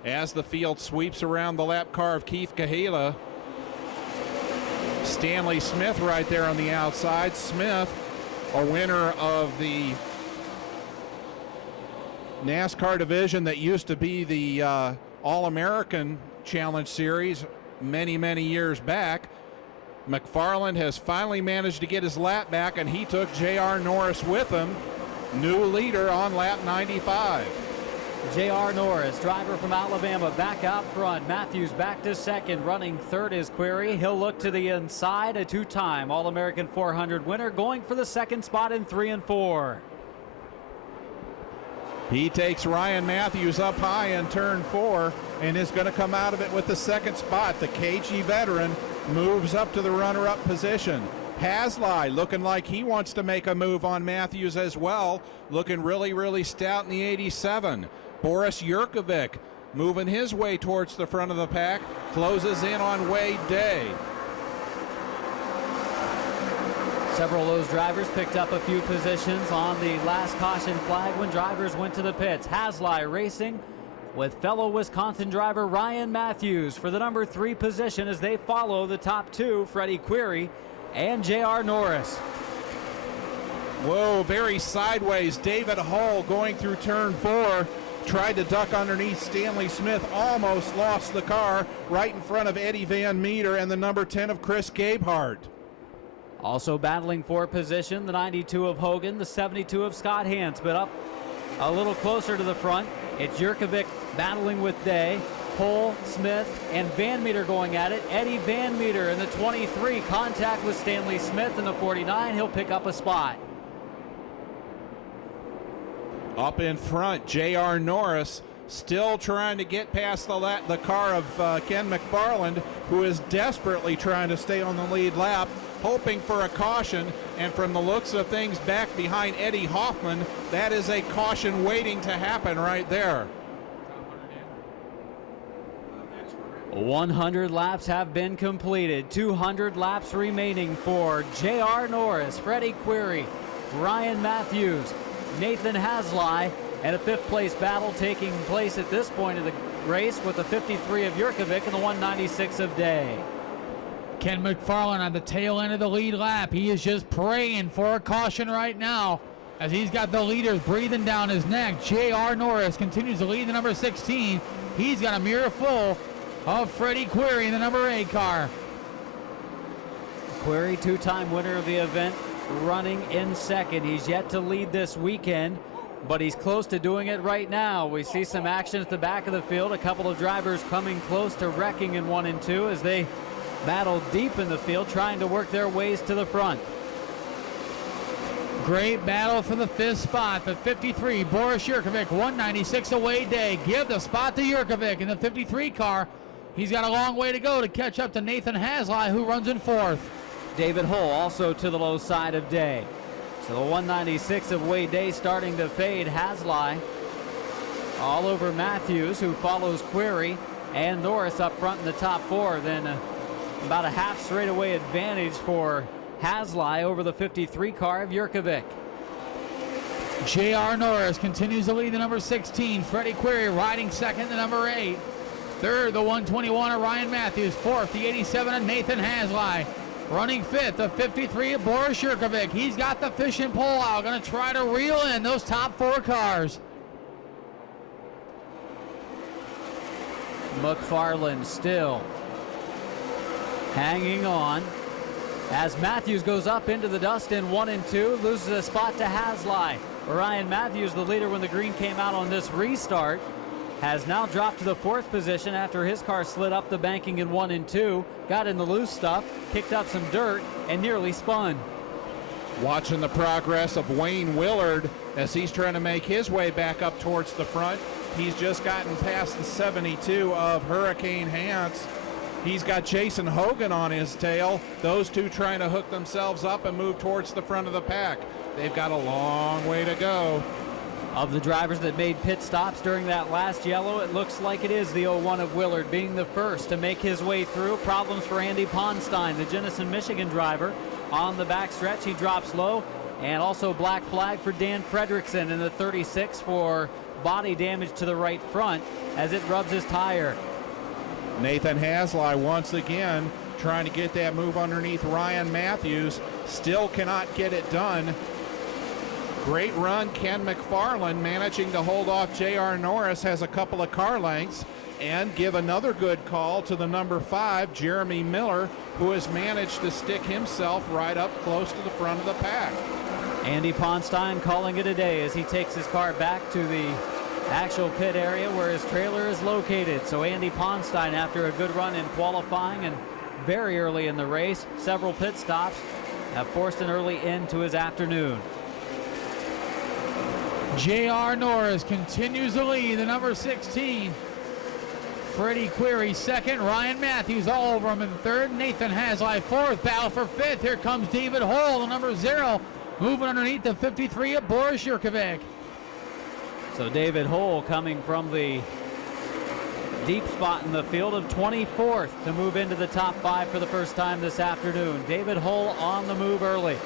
as the field sweeps around the lap car of Keith Kahela. Stanley Smith right there on the outside. Smith, a winner of the NASCAR division that used to be the All-American Challenge Series many years back. McFarland has finally managed to get his lap back, and he took J.R. Norris with him. New leader on lap 95. J.R. Norris, driver from Alabama, back out front. Matthews back to second. Running third is Query. He'll look to the inside. A 2-time All-American 400 winner, going for the second spot in 3 and 4. He takes Ryan Matthews up high in turn 4 and is going to come out of it with the second spot. The KG veteran moves up to the runner-up position. Haslai looking like he wants to make a move on Matthews as well. Looking really stout in the 87. Boris Yurkovic moving his way towards the front of the pack. Closes in on Wade Day. Several of those drivers picked up a few positions on the last caution flag when drivers went to the pits. Haslai racing with fellow Wisconsin driver Ryan Matthews for the number 3 position as they follow the top 2, Freddie Query and J.R. Norris. Whoa, very sideways. David Hull going through turn 4. Tried to duck underneath Stanley Smith. Almost lost the car right in front of Eddie Van Meter and the number 10 of Chris Gabehart. Also battling for position, the 92 of Hogan, the 72 of Scott Hance, but up a little closer to the front. It's Yurkovic battling with Day. Hull, Smith, and Van Meter going at it. Eddie Van Meter in the 23, contact with Stanley Smith in the 49. He'll pick up a spot. Up in front, J.R. Norris still trying to get past the car of Ken McFarland, who is desperately trying to stay on the lead lap, hoping for a caution. And from the looks of things back behind Eddie Hoffman, that is a caution waiting to happen right there. 100 laps have been completed. 200 laps remaining for J.R. Norris, Freddie Query, Ryan Matthews, Nathan Haslai, and a fifth place battle taking place at this point of the race with the 53 of Jurkovic and the 196 of Day. Ken McFarland on the tail end of the lead lap. He is just praying for a caution right now as he's got the leaders breathing down his neck. J.R. Norris continues to lead the number 16. He's got a mirror full of Freddie Query in the number 8 car. Query, two-time winner of the event, running in second. He's yet to lead this weekend, but he's close to doing it right now. We see some action at the back of the field. A couple of drivers coming close to wrecking in 1 and 2 as they battle deep in the field, trying to work their ways to the front. Great battle for the 5th spot. The 53, Boris Jurkovic, 196 away Day. Give the spot to Jurkovic in the 53 car. He's got a long way to go to catch up to Nathan Haslai, who runs in 4th. David Hull also to the low side of Day. So the 196 of Wade Day starting to fade. Haslai all over Matthews, who follows Query, and Norris up front in the top 4. Then about a half straightaway advantage for Haslai over the 53 car of Jurkovic. J.R. Norris continues to lead the number 16. Freddie Query riding second, the number 8. Third, the 121 of Ryan Matthews. Fourth, the 87 of Nathan Haslai. Running fifth, the 53 of Boris Jurkovic. He's got the fishing pole out, going to try to reel in those top 4 cars. McFarland still hanging on as Matthews goes up into the dust in 1 and 2, loses a spot to Haslai. Ryan Matthews, the leader when the green came out on this restart, has now dropped to the 4th position after his car slid up the banking in 1 and 2, got in the loose stuff, kicked up some dirt, and nearly spun. Watching the progress of Wayne Willard as he's trying to make his way back up towards the front. He's just gotten past the 72 of Hurricane Hans. He's got Jason Hogan on his tail. Those two trying to hook themselves up and move towards the front of the pack. They've got a long way to go. Of the drivers that made pit stops during that last yellow, it looks like it is the 01 of Willard being the first to make his way through. Problems for Andy Ponstein, the Jenison, Michigan driver. On the backstretch, he drops low. And also black flag for Dan Fredrickson in the 36 for body damage to the right front as it rubs his tire. Nathan Haslai once again trying to get that move underneath Ryan Matthews. Still cannot get it done. Great run, Ken McFarland managing to hold off J.R. Norris, has a couple of car lengths, and give another good call to the number 5, Jeremy Miller, who has managed to stick himself right up close to the front of the pack. Andy Ponstein calling it a day as he takes his car back to the actual pit area where his trailer is located. So Andy Ponstein, after a good run in qualifying and very early in the race, several pit stops, have forced an early end to his afternoon. J.R. Norris continues to lead the number 16. Freddie Query second, Ryan Matthews all over him in third, Nathan Haslai fourth, battle for fifth. Here comes David Hull, the number 0, moving underneath the 53 of Boris Jurkovic. So David Hull coming from the deep spot in the field of 24th to move into the top 5 for the first time this afternoon. David Hull on the move early.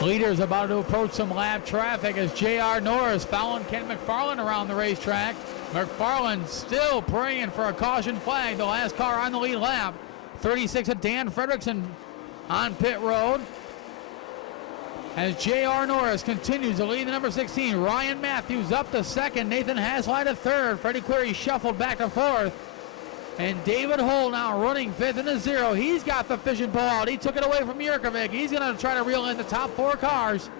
Leaders about to approach some lap traffic as J.R. Norris following Ken McFarland around the racetrack. McFarland still praying for a caution flag, the last car on the lead lap. 36 of Dan Fredrickson on pit road. As J.R. Norris continues to lead the number 16. Ryan Matthews up to second. Nathan Haslai to third. Freddie Query shuffled back to fourth. And David Hull now running fifth in the 0. He's got the fishing pole out. He took it away from Jurkovic. He's going to try to reel in the top 4 cars.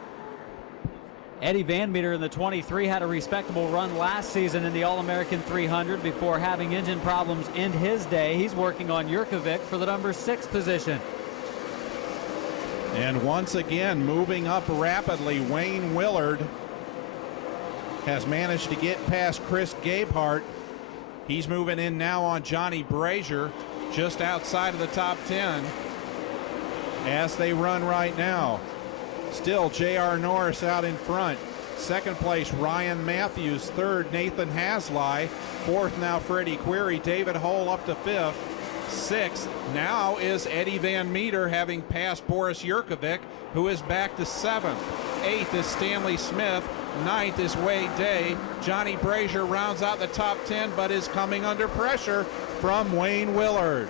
Eddie Van Meter in the 23 had a respectable run last season in the All-American 300 before having engine problems end his day. He's working on Jurkovic for the number 6 position. And once again, moving up rapidly, Wayne Willard has managed to get past Chris Gabehart. He's moving in now on Johnny Brazier, just outside of the top 10 as they run right now. Still J.R. Norris out in front. Second place, Ryan Matthews. Third, Nathan Haslai. Fourth now, Freddie Query. David Hull up to fifth. Sixth now is Eddie Van Meter, having passed Boris Yurkovic, who is back to seventh. Eighth is Stanley Smith. Ninth is Wade Day. Johnny Brazier rounds out the top 10, but is coming under pressure from Wayne Willard.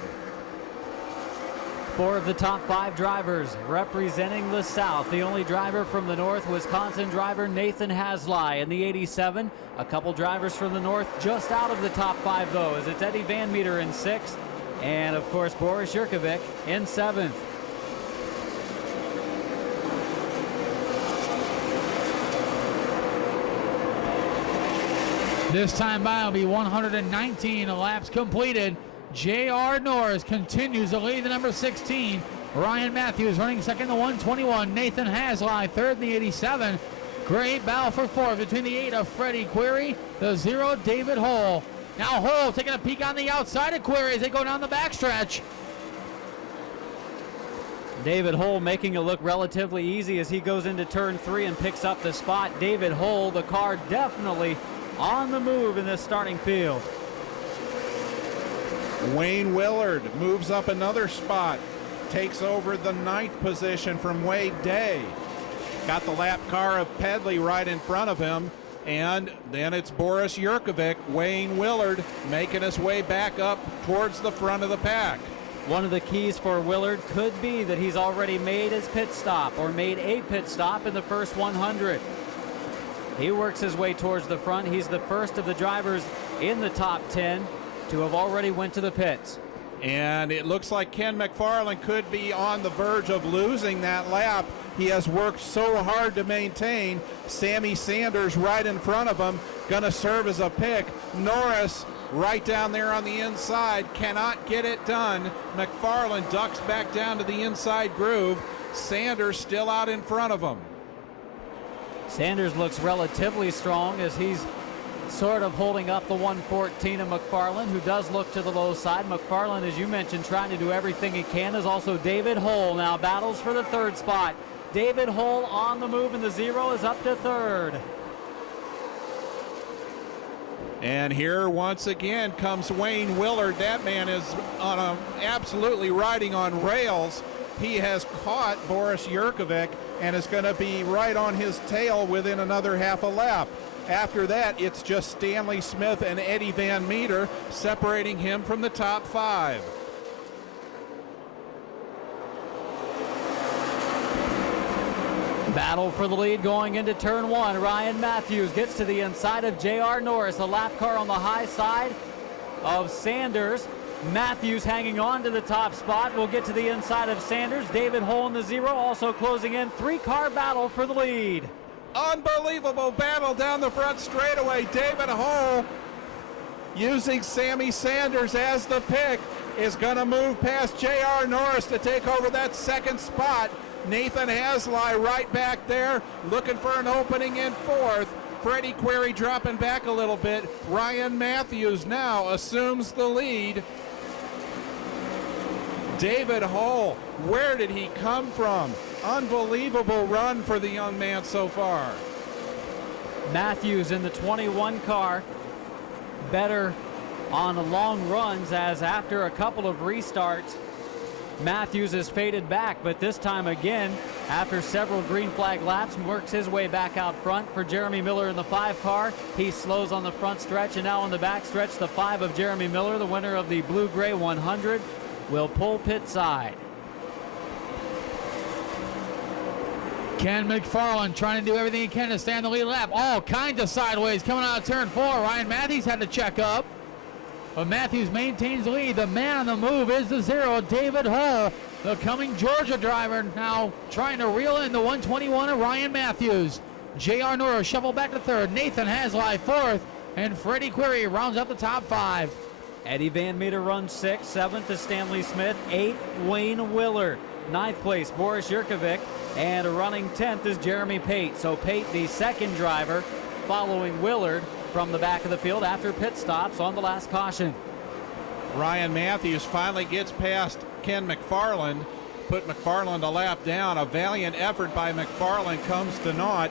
4 of the top 5 drivers representing the South. The only driver from the North, Wisconsin driver Nathan Haslai in the 87. A couple drivers from the North just out of the top 5 though, as it's Eddie Van Meter in 6th, and of course Boris Yurkovic in 7th. This time by will be 119 laps completed. J.R. Norris continues to lead the number 16. Ryan Matthews running second, the 121. Nathan Haslai third in the 87. Great battle for fourth between the 8 of Freddie Query, the 0 David Hull. Now Hull taking a peek on the outside of Query as they go down the backstretch. David Hull making it look relatively easy as he goes into turn 3 and picks up the spot. David Hull, the car definitely on the move in this starting field. Wayne Willard moves up another spot, takes over the 9th position from Wade Day. Got the lap car of Pedley right in front of him, and then it's Boris Yurkovic. Wayne Willard making his way back up towards the front of the pack. One of the keys for Willard could be that he's already made his pit stop or made a pit stop in the first 100. He works his way towards the front. He's the first of the drivers in the top 10 to have already went to the pits. And it looks like Ken McFarland could be on the verge of losing that lap. He has worked so hard to maintain. Sammy Sanders right in front of him, gonna serve as a pick. Norris right down there on the inside, cannot get it done. McFarland ducks back down to the inside groove. Sanders still out in front of him. Sanders looks relatively strong as he's sort of holding up the 114 of McFarland, who does look to the low side. McFarland, as you mentioned, trying to do everything he can. Is also David Hull now battles for the 3rd spot. David Hull on the move, and the 0 is up to 3rd. And here once again comes Wayne Willard. That man is absolutely riding on rails. He has caught Boris Yurkovic and is going to be right on his tail within another half a lap. After that, it's just Stanley Smith and Eddie Van Meter separating him from the top 5. Battle for the lead going into turn 1. Ryan Matthews gets to the inside of J.R. Norris. A lap car on the high side of Sanders. Matthews hanging on to the top spot. Will get to the inside of Sanders. David Hull in the 0 also closing in. 3-car battle for the lead. Unbelievable battle down the front straightaway. David Hull, using Sammy Sanders as the pick, is going to move past J.R. Norris to take over that 2nd spot. Nathan Haslai right back there, looking for an opening in 4th. Freddie Query dropping back a little bit. Ryan Matthews now assumes the lead. David Hull, where did he come from? Unbelievable run for the young man so far. Matthews in the 21 car, better on long runs, as after a couple of restarts, Matthews has faded back, but this time again, after several green flag laps, works his way back out front for Jeremy Miller in the 5 car. He slows on the front stretch, and now on the back stretch, the 5 of Jeremy Miller, the winner of the Blue-Gray 100, will pull pit side. Ken McFarland trying to do everything he can to stay on the lead lap. All kinds of sideways coming out of turn 4. Ryan Matthews had to check up, but Matthews maintains the lead. The man on the move is the 0, David Hull, the coming Georgia driver, now trying to reel in the 121 of Ryan Matthews. J.R. Norris shuffled back to 3rd. Nathan Haslai 4th, and Freddie Query rounds up the top 5. Eddie Van Meter runs 6th. 7th is Stanley Smith. 8th, Wayne Willard. 9th place, Boris Yurkovic. And running 10th is Jeremy Pate. So Pate, the 2nd driver, following Willard from the back of the field after pit stops on the last caution. Ryan Matthews finally gets past Ken McFarland, put McFarland a lap down. A valiant effort by McFarland comes to naught.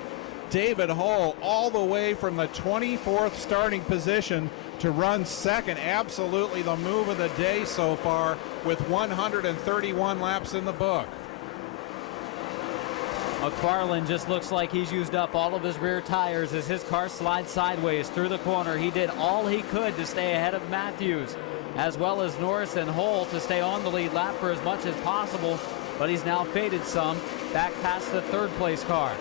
David Hull all the way from the 24th starting position to run second. Absolutely the move of the day so far with 131 laps in the book. McFarland just looks like he's used up all of his rear tires as his car slides sideways through the corner. He did all he could to stay ahead of Matthews, as well as Norris and Hull, to stay on the lead lap for as much as possible, but he's now faded some back past the third place car.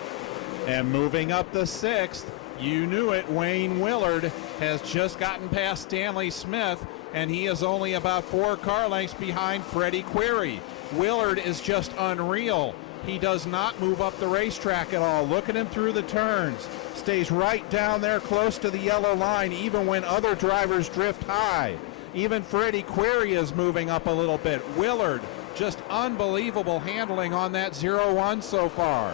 And moving up the sixth, you knew it, Wayne Willard has just gotten past Stanley Smith, and he is only about 4 car lengths behind Freddie Query. Willard is just unreal. He does not move up the racetrack at all. Look at him through the turns. Stays right down there close to the yellow line, even when other drivers drift high. Even Freddie Query is moving up a little bit. Willard, just unbelievable handling on that 0-1 so far.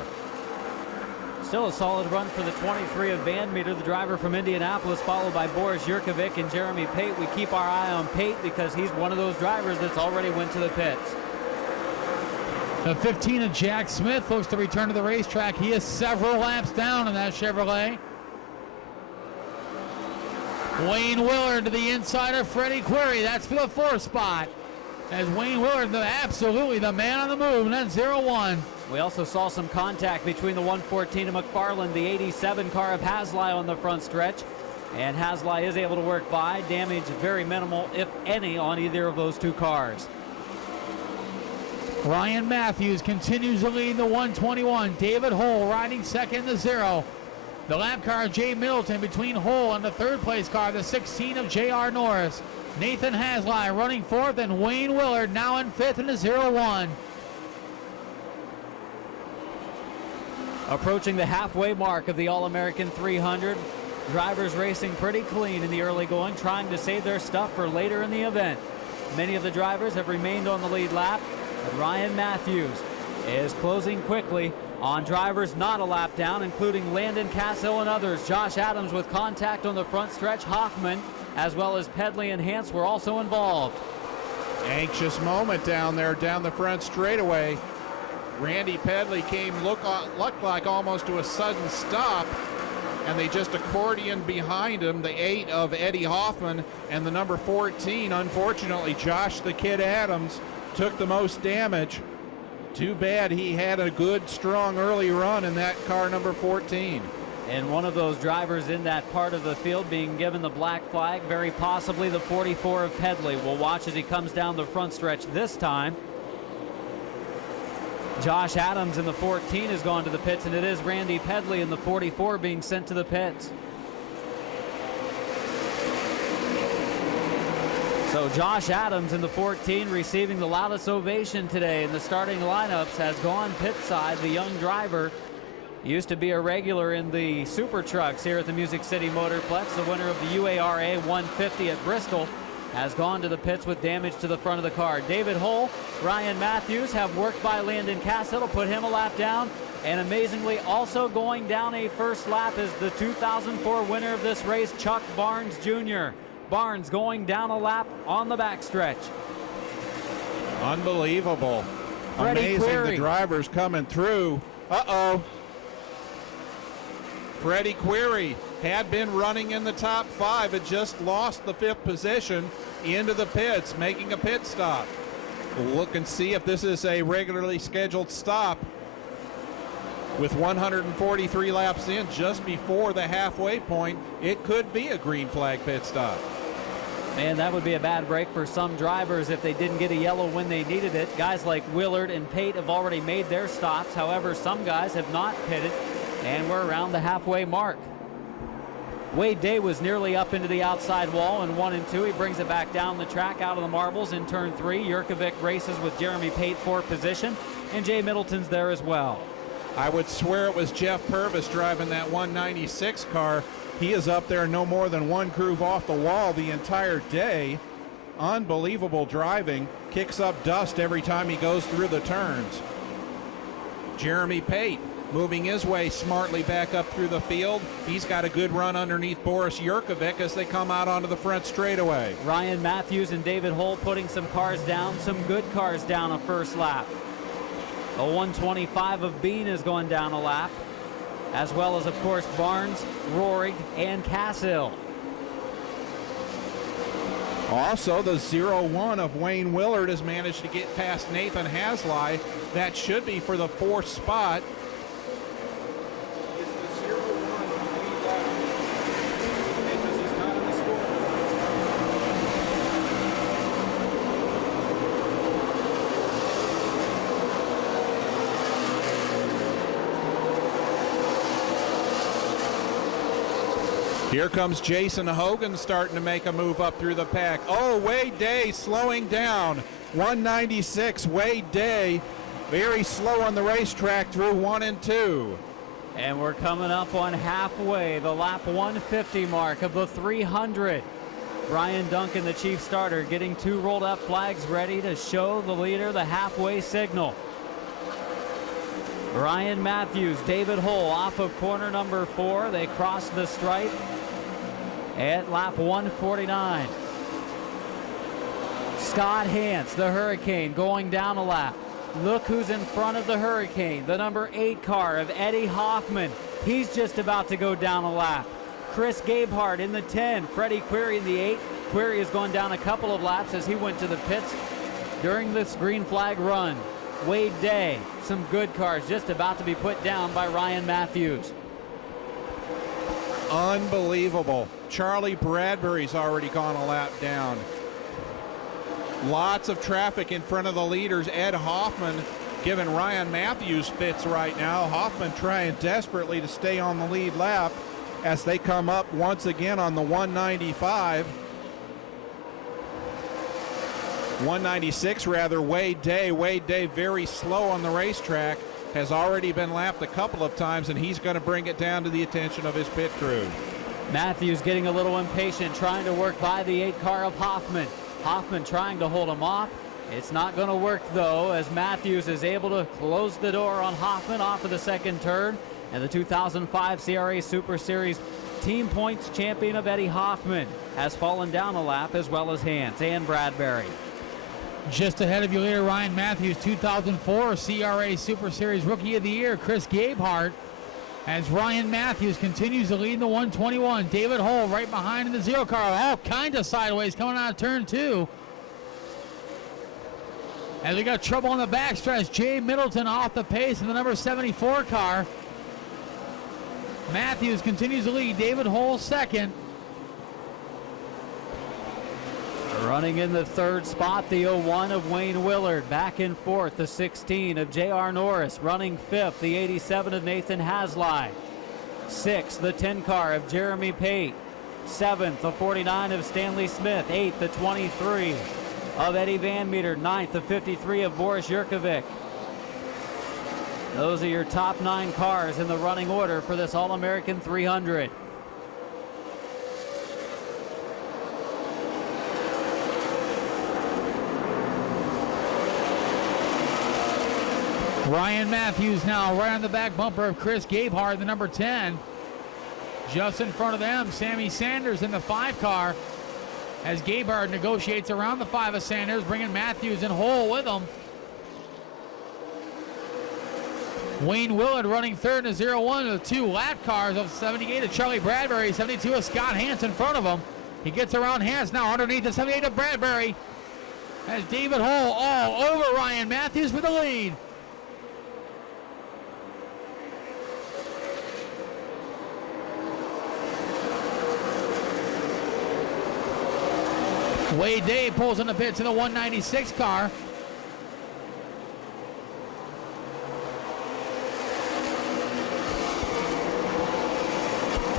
Still a solid run for the 23 of Van Meter, the driver from Indianapolis, followed by Boris Yurkovic and Jeremy Pate. We keep our eye on Pate because he's one of those drivers that's already went to the pits. The 15 of Jack Smith looks to return to the racetrack. He is several laps down in that Chevrolet. Wayne Willard to the inside of Freddie Query. That's for the 4th spot. As Wayne Willard, absolutely the man on the move in that 0-1. We also saw some contact between the 114 of McFarland, the 87 car of Haslai on the front stretch. And Haslai is able to work by. Damage very minimal, if any, on either of those 2 cars. Ryan Matthews continues to lead the 121. David Hull riding second in the 0. The lap car of Jay Middleton between Hull and the 3rd place car, the 16 of J.R. Norris. Nathan Haslai running 4th, and Wayne Willard now in 5th in the 0-1. Approaching the halfway mark of the All-American 300. Drivers racing pretty clean in the early going, trying to save their stuff for later in the event. Many of the drivers have remained on the lead lap. Ryan Matthews is closing quickly on drivers not a lap down, including Landon Cassill and others. Josh Adams with contact on the front stretch. Hoffman, as well as Pedley and Hance, were also involved. Anxious moment down there, down the front straightaway. Randy Pedley looked like almost to a sudden stop, and they just accordioned behind him, the 8 of Eddie Hoffman, and the number 14, unfortunately, Josh the Kid Adams, took the most damage. Too bad he had a good, strong early run in that car number 14. And one of those drivers in that part of the field being given the black flag, very possibly the 44 of Pedley. We'll watch as he comes down the front stretch this time. Josh Adams in the 14 has gone to the pits, and it is Randy Pedley in the 44 being sent to the pits. So Josh Adams in the 14 receiving the loudest ovation today in the starting lineups has gone pit side. The young driver used to be a regular in the super trucks here at the Music City Motorplex. The winner of the UARA 150 at Bristol has gone to the pits with damage to the front of the car. David Hull, Ryan Matthews have worked by Landon Cassill to put him a lap down. And amazingly, also going down a first lap is the 2004 winner of this race, Chuck Barnes Jr. Barnes going down a lap on the backstretch. Unbelievable. Freddie Amazing, Query. the drivers coming through. Uh-oh. Freddie Query had been running in the top 5, had just lost the 5th position into the pits, making a pit stop. We'll look and see if this is a regularly scheduled stop. With 143 laps in, just before the halfway point, it could be a green flag pit stop. Man, that would be a bad break for some drivers if they didn't get a yellow when they needed it. Guys like Willard and Pate have already made their stops. However, some guys have not pitted, and we're around the halfway mark. Wade Day was nearly up into the outside wall in 1 and 2. He brings it back down the track out of the marbles in turn 3. Yurkovic races with Jeremy Pate for position, and Jay Middleton's there as well. I would swear it was Jeff Purvis driving that 196 car. He is up there no more than 1 groove off the wall the entire day. Unbelievable driving. Kicks up dust every time he goes through the turns. Jeremy Pate moving his way smartly back up through the field. He's got a good run underneath Boris Yurkovic as they come out onto the front straightaway. Ryan Matthews and David Hull putting some cars down, some good cars down a first lap. A 125 of Bean is going down a lap, as well as, of course, Barnes, Rohrig, and Cassill. Also, the 0-1 of Wayne Willard has managed to get past Nathan Haslai. That should be for the 4th spot. It's the 0-1 because he's not in the score. Here comes Jason Hogan starting to make a move up through the pack. Oh, Wade Day slowing down. 196, Wade Day, very slow on the racetrack through 1 and 2. And we're coming up on halfway, the lap 150 mark of the 300. Brian Duncan, the chief starter, getting 2 rolled up flags ready to show the leader the halfway signal. Ryan Matthews, David Hull off of corner number 4. They cross the stripe at lap 149. Scott Hance, the Hurricane, going down a lap. Look who's in front of the Hurricane, the number 8 car of Eddie Hoffman. He's just about to go down a lap. Chris Gabehart in the 10, Freddie Query in the 8. Query has gone down a couple of laps as he went to the pits during this green flag run. Wade Day, some good cars just about to be put down by Ryan Matthews. Unbelievable. Charlie Bradbury's already gone a lap down. Lots of traffic in front of the leaders. Ed Hoffman giving Ryan Matthews fits right now. Hoffman trying desperately to stay on the lead lap as they come up once again on the 195. 196 rather, Wade Day. Wade Day very slow on the racetrack, has already been lapped a couple of times, and he's going to bring it down to the attention of his pit crew. Matthews getting a little impatient, trying to work by the 8 car of Hoffman. Hoffman trying to hold him off. It's not going to work, though, as Matthews is able to close the door on Hoffman off of the second turn. And the 2005 CRA Super Series team points champion of Eddie Hoffman has fallen down a lap, as well as Hance and Bradbury. Just ahead of you later, Ryan Matthews, 2004 CRA Super Series Rookie of the Year, Chris Gabehart, as Ryan Matthews continues to lead in the 121. David Hull right behind in the 0 car, all kind of sideways coming out of turn 2. And we got trouble on the backstretch. Jay Middleton off the pace in the number 74 car. Matthews continues to lead. David Hull second. Running in the 3rd spot, the 01 of Wayne Willard. Back in 4th, the 16 of J.R. Norris. Running 5th, the 87 of Nathan Haslai. 6th, the 10 car of Jeremy Pate. 7th, the 49 of Stanley Smith. 8th, the 23 of Eddie Van Meter. 9th, the 53 of Boris Yurkovic. Those are your top 9 cars in the running order for this All-American 300. Ryan Matthews now right on the back bumper of Chris Gabehart, the number 10. Just in front of them, Sammy Sanders in the 5 car as Gabehart negotiates around the 5 of Sanders, bringing Matthews and Hull with him. Wayne Willard running 3rd in the 0-1 of the 2 lap cars of 78 of Charlie Bradbury, 72 of Scott Hance in front of him. He gets around Hance now underneath the 78 of Bradbury as David Hull all over Ryan Matthews for the lead. Wade Day pulls in the pits in the 196 car.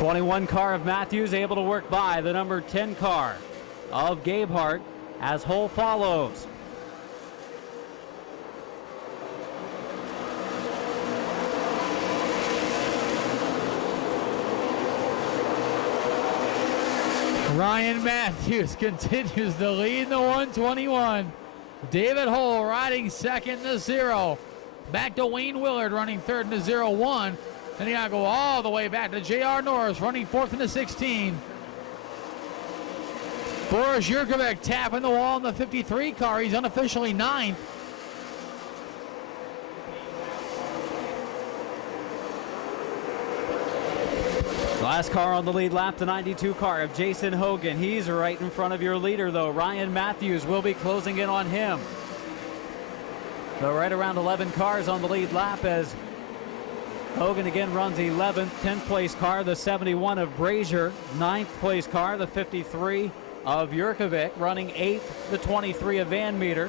'21 car of Matthews able to work by the number 10 car of Gabehart as Hull follows. Ryan Matthews continues to lead the 121. David Hull riding second in the 0. back to Wayne Willard running third in the 0-1. Then you gotta go all the way back to J.R. Norris running fourth in the 16. Boris Yurkovic tapping the wall in the 53 car. He's unofficially ninth. Last car on the lead lap, the 92 car of Jason Hogan. He's right in front of your leader, though. Ryan Matthews will be closing in on him. So right around 11 cars on the lead lap as Hogan again runs 11th. 10th place car, the 71 of Brazier. 9th place car, the 53 of Yurkovic. Running 8th, the 23 of Van Meter.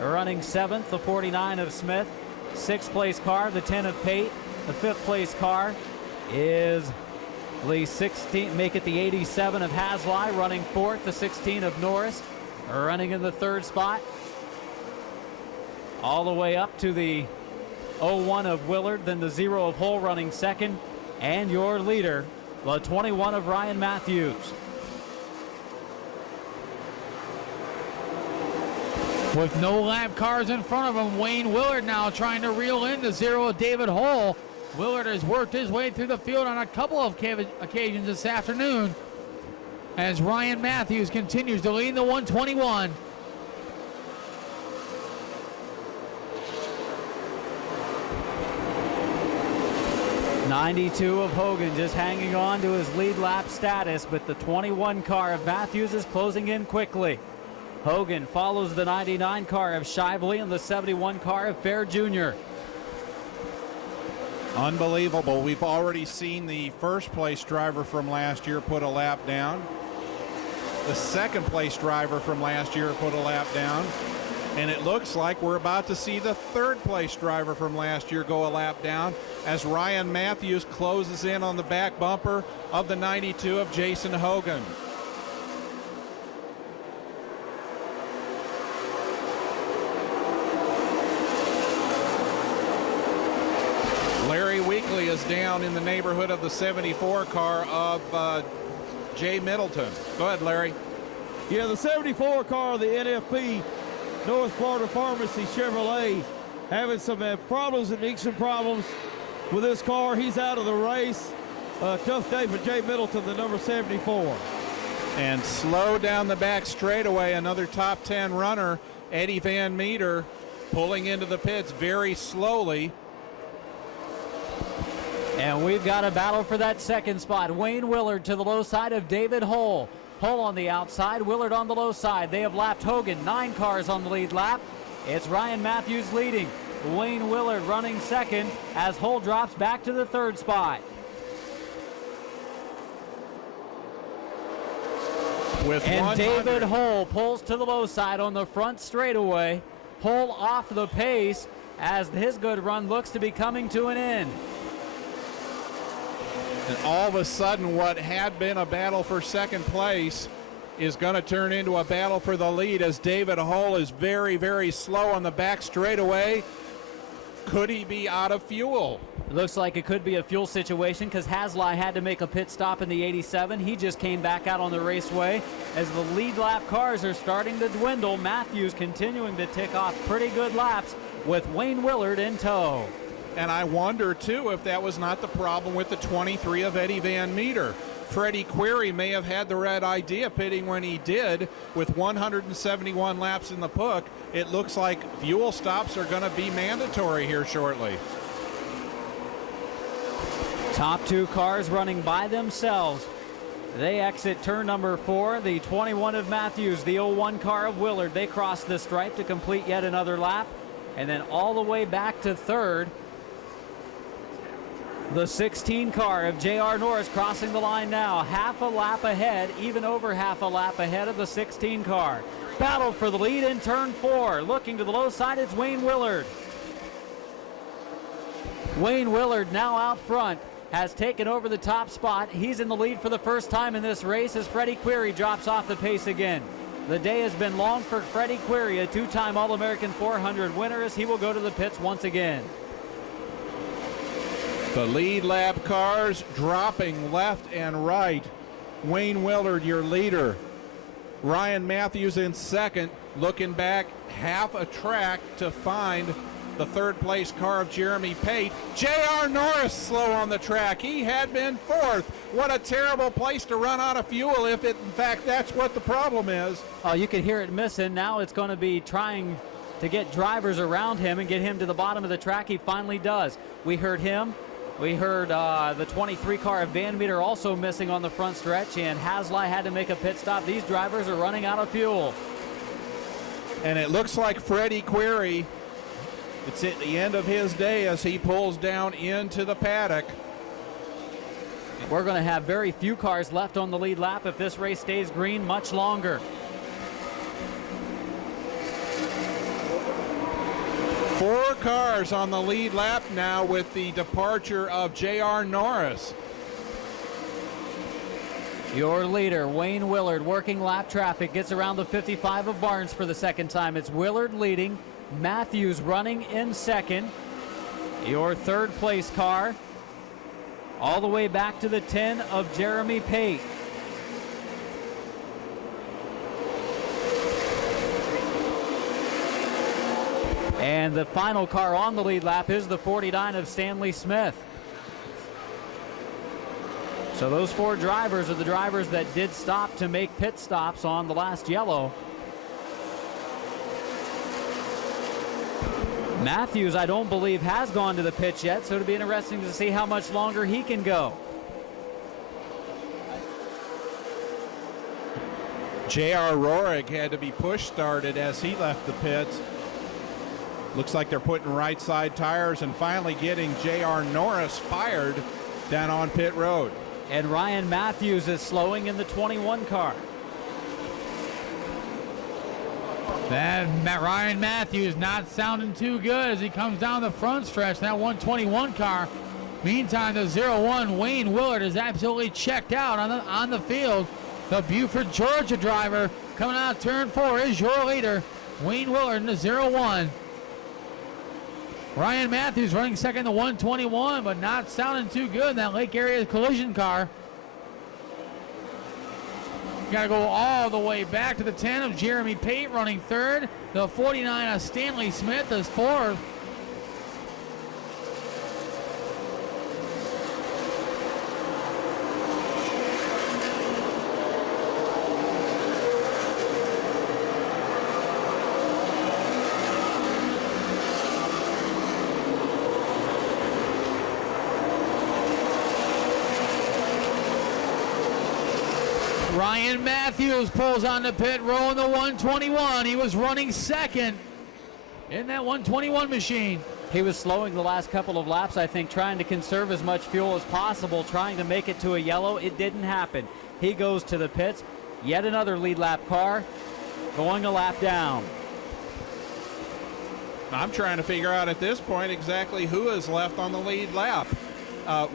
Running 7th, the 49 of Smith. 6th place car, the 10 of Pate. The 5th place car is the 16, make it the 87 of Haslai, running 4th, the 16 of Norris, running in the 3rd spot. All the way up to the 01 of Willard, then the 0 of Hull running 2nd, and your leader, the 21 of Ryan Matthews. With no lap cars in front of him, Wayne Willard now trying to reel in the 0 of David Hull. Willard has worked his way through the field on a couple of occasions this afternoon as Ryan Matthews continues to lead the 121. '92 of Hogan just hanging on to his lead lap status, but the 21 car of Matthews is closing in quickly. Hogan follows the 99 car of Shively and the 71 car of Fair Jr. Unbelievable. We've already seen the first place driver from last year put a lap down. The second place driver from last year put a lap down. And it looks like we're about to see the third place driver from last year go a lap down as Ryan Matthews closes in on the back bumper of the 92 of Jason Hogan. Larry Weekly is down in the neighborhood of the 74 car of Jay Middleton. Go ahead, Larry. Yeah, the 74 car of the NFP North Florida Pharmacy Chevrolet having some problems and Nixon problems with this car. He's out of the race. Tough day for Jay Middleton, the number 74. And slow down the back straightaway, another top 10 runner, Eddie Van Meter, pulling into the pits very slowly. And we've got a battle for that second spot. Wayne Willard to the low side of David Hull. Hull on the outside, Willard on the low side. They have lapped Hogan. 9 cars on the lead lap. It's Ryan Matthews leading. Wayne Willard running second as Hull drops back to the 3rd spot. And David Hull pulls to the low side on the front straightaway. Hull off the pace as his good run looks to be coming to an end. And all of a sudden, what had been a battle for second place is going to turn into a battle for the lead as David Hull is very, very slow on the back straightaway. Could he be out of fuel? It looks like it could be a fuel situation because Haslai had to make a pit stop in the 87. He just came back out on the raceway as the lead lap cars are starting to dwindle. Matthews continuing to tick off pretty good laps with Wayne Willard in tow. And I wonder, too, if that was not the problem with the 23 of Eddie Van Meter. Freddie Query may have had the right idea pitting when he did. With 171 laps in the book, it looks like fuel stops are going to be mandatory here shortly. Top 2 cars running by themselves. They exit turn number 4. The 21 of Matthews, the 01 car of Willard. They cross the stripe to complete yet another lap. And then all the way back to 3rd. The 16 car of J.R. Norris crossing the line now. Half a lap ahead, even over half a lap ahead of the 16 car. Battle for the lead in turn 4. Looking to the low side, it's Wayne Willard. Wayne Willard now out front has taken over the top spot. He's in the lead for the first time in this race as Freddie Query drops off the pace again. The day has been long for Freddie Query, a 2-time All-American 400 winner, as he will go to the pits once again. The lead lap cars dropping left and right. Wayne Willard, your leader. Ryan Matthews in second, looking back half a track to find the third place car of Jeremy Pate. J.R. Norris slow on the track. He had been fourth. What a terrible place to run out of fuel if in fact that's what the problem is. Oh, you can hear it missing. Now it's going to be trying to get drivers around him and get him to the bottom of the track. He finally does. We heard him. We heard the 23 car of Van Meter also missing on the front stretch, and Hasli had to make a pit stop. These drivers are running out of fuel. And it looks like Freddie Query, it's at the end of his day as he pulls down into the paddock. We're going to have very few cars left on the lead lap if this race stays green much longer. Four cars on the lead lap now with the departure of J.R. Norris. Your leader, Wayne Willard, working lap traffic, gets around the 55 of Barnes for the second time. It's Willard leading, Matthews running in second. Your third place car, all the way back to the 10 of Jeremy Pate. And the final car on the lead lap is the 49 of Stanley Smith. So those four drivers are the drivers that did stop to make pit stops on the last yellow. Matthews, I don't believe, has gone to the pits yet, so it'll be interesting to see how much longer he can go. J.R. Rohrig had to be push started as he left the pits. Looks like they're putting right side tires and finally getting J.R. Norris fired down on pit road. And Ryan Matthews is slowing in the 21 car. That Ryan Matthews not sounding too good as he comes down the front stretch. That 121 car. Meantime, the 01 Wayne Willard is absolutely checked out on the field. The Buford, Georgia driver coming out of turn 4 is your leader, Wayne Willard in the 01. Ryan Matthews running second in the 121, but not sounding too good in that Lake Area collision car. Got to go all the way back to the 10 of Jeremy Pate running third. The 49 of Stanley Smith is fourth. Ryan Matthews pulls on the pit row in the 121. He was running second in that 121 machine. He was slowing the last couple of laps, I think, trying to conserve as much fuel as possible, trying to make it to a yellow. It didn't happen. He goes to the pits. Yet another lead lap car going a lap down. I'm trying to figure out at this point exactly who is left on the lead lap.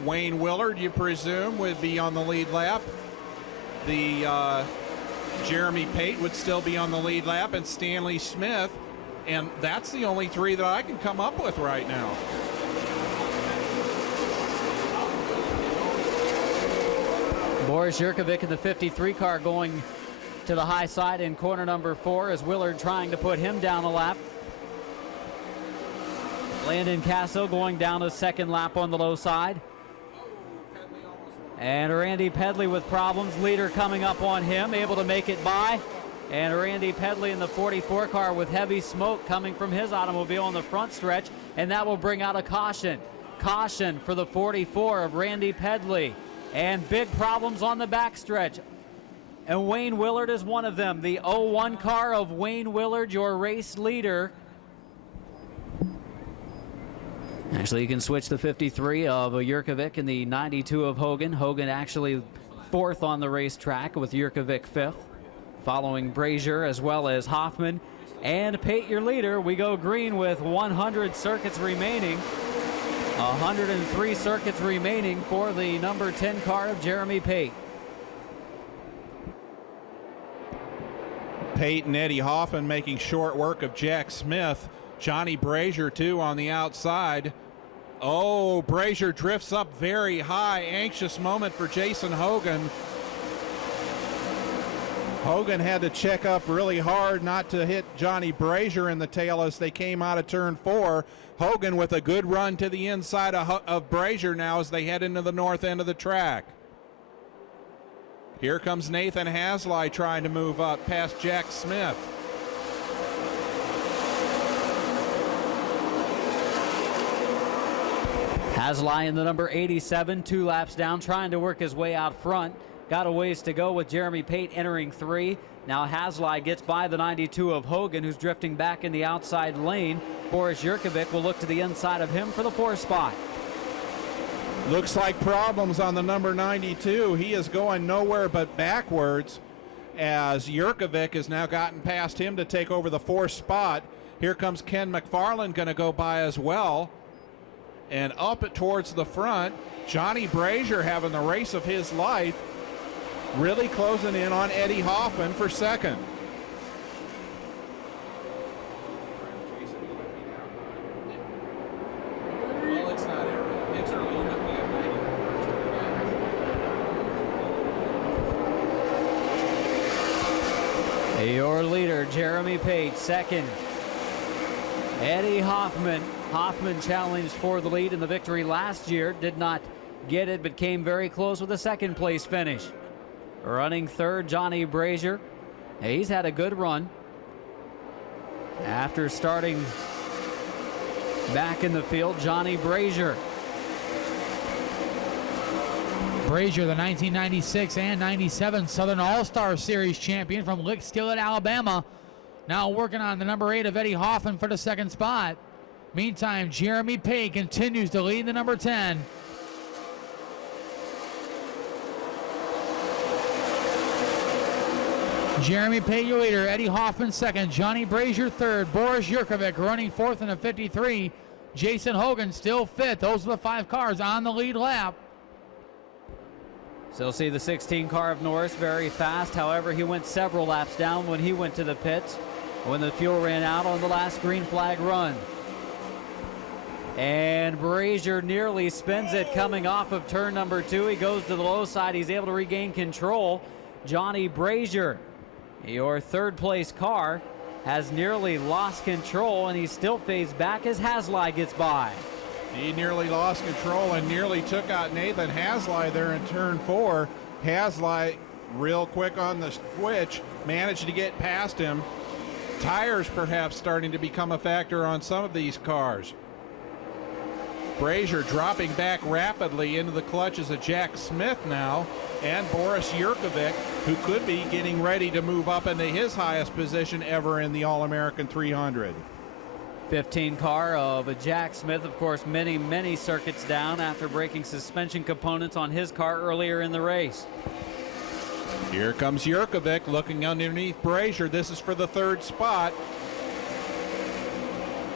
Wayne Willard, you presume, would be on the lead lap. The Jeremy Pate would still be on the lead lap, and Stanley Smith, and that's the only three that I can come up with right now. Boris Jurkovic in the 53 car going to the high side in corner number 4 as Willard trying to put him down a lap. Landon Casso going down a second lap on the low side. And Randy Pedley with problems. Leader coming up on him, able to make it by. And Randy Pedley in the 44 car with heavy smoke coming from his automobile on the front stretch. And that will bring out a caution. Caution for the 44 of Randy Pedley. And big problems on the back stretch. And Wayne Willard is one of them. The 01 car of Wayne Willard, your race leader. Actually, you can switch the 53 of Jurkovic and the 92 of Hogan. Hogan actually fourth on the racetrack with Jurkovic fifth, following Brazier as well as Hoffman. And Pate, your leader. We go green with 100 circuits remaining. 103 circuits remaining for the number 10 car of Jeremy Pate. Pate and Eddie Hoffman making short work of Jack Smith. Johnny Brazier, too, on the outside. Oh, Brazier drifts up very high. Anxious moment for Jason Hogan. Hogan had to check up really hard not to hit Johnny Brazier in the tail as they came out of turn 4. Hogan with a good run to the inside of Brazier now as they head into the north end of the track. Here comes Nathan Hasley trying to move up past Jack Smith. Hasley in the number 87, 2 laps down, trying to work his way out front. Got a ways to go with Jeremy Pate entering 3. Now Hasley gets by the 92 of Hogan, who's drifting back in the outside lane. Boris Yurkovic will look to the inside of him for the 4th spot. Looks like problems on the number 92. He is going nowhere but backwards as Yurkovic has now gotten past him to take over the 4th spot. Here comes Ken McFarland going to go by as well. And up it towards the front, Johnny Brazier having the race of his life, really closing in on Eddie Hoffman for 2nd. Well, it's not early. It's early. Your leader, Jeremy Pate, 2nd. Eddie Hoffman. Hoffman challenged for the lead in the victory last year. Did not get it, but came very close with a 2nd place finish. Running 3rd, Johnny Brazier. He's had a good run after starting back in the field. Johnny Brazier. Brazier, the 1996 and 97 Southern All-Star Series champion from Lickskillet, Alabama. Now working on the number 8 of Eddie Hoffman for the 2nd spot. Meantime, Jeremy Pate continues to lead the number 10. Jeremy Pate, your leader. Eddie Hoffman 2nd. Johnny Brazier 3rd. Boris Yurkovic running 4th in a 53. Jason Hogan still 5th. Those are the 5 cars on the lead lap. Still see the 16 car of Norris very fast. However, he went several laps down when he went to the pits when the fuel ran out on the last green flag run. And Brazier nearly spins it coming off of turn number 2. He goes to the low side. He's able to regain control. Johnny Brazier, your 3rd place car, has nearly lost control, and he still fades back as Hasley gets by. He nearly lost control and nearly took out Nathan Hasley there in turn 4. Hasley real quick on the switch, managed to get past him. Tires perhaps starting to become a factor on some of these cars. Brazier dropping back rapidly into the clutches of Jack Smith now, and Boris Yurkovic, who could be getting ready to move up into his highest position ever in the All-American 300. 15 car of Jack Smith, of course, many circuits down after breaking suspension components on his car earlier in the race. Here comes Yurkovic looking underneath Brazier. This is for the 3rd spot.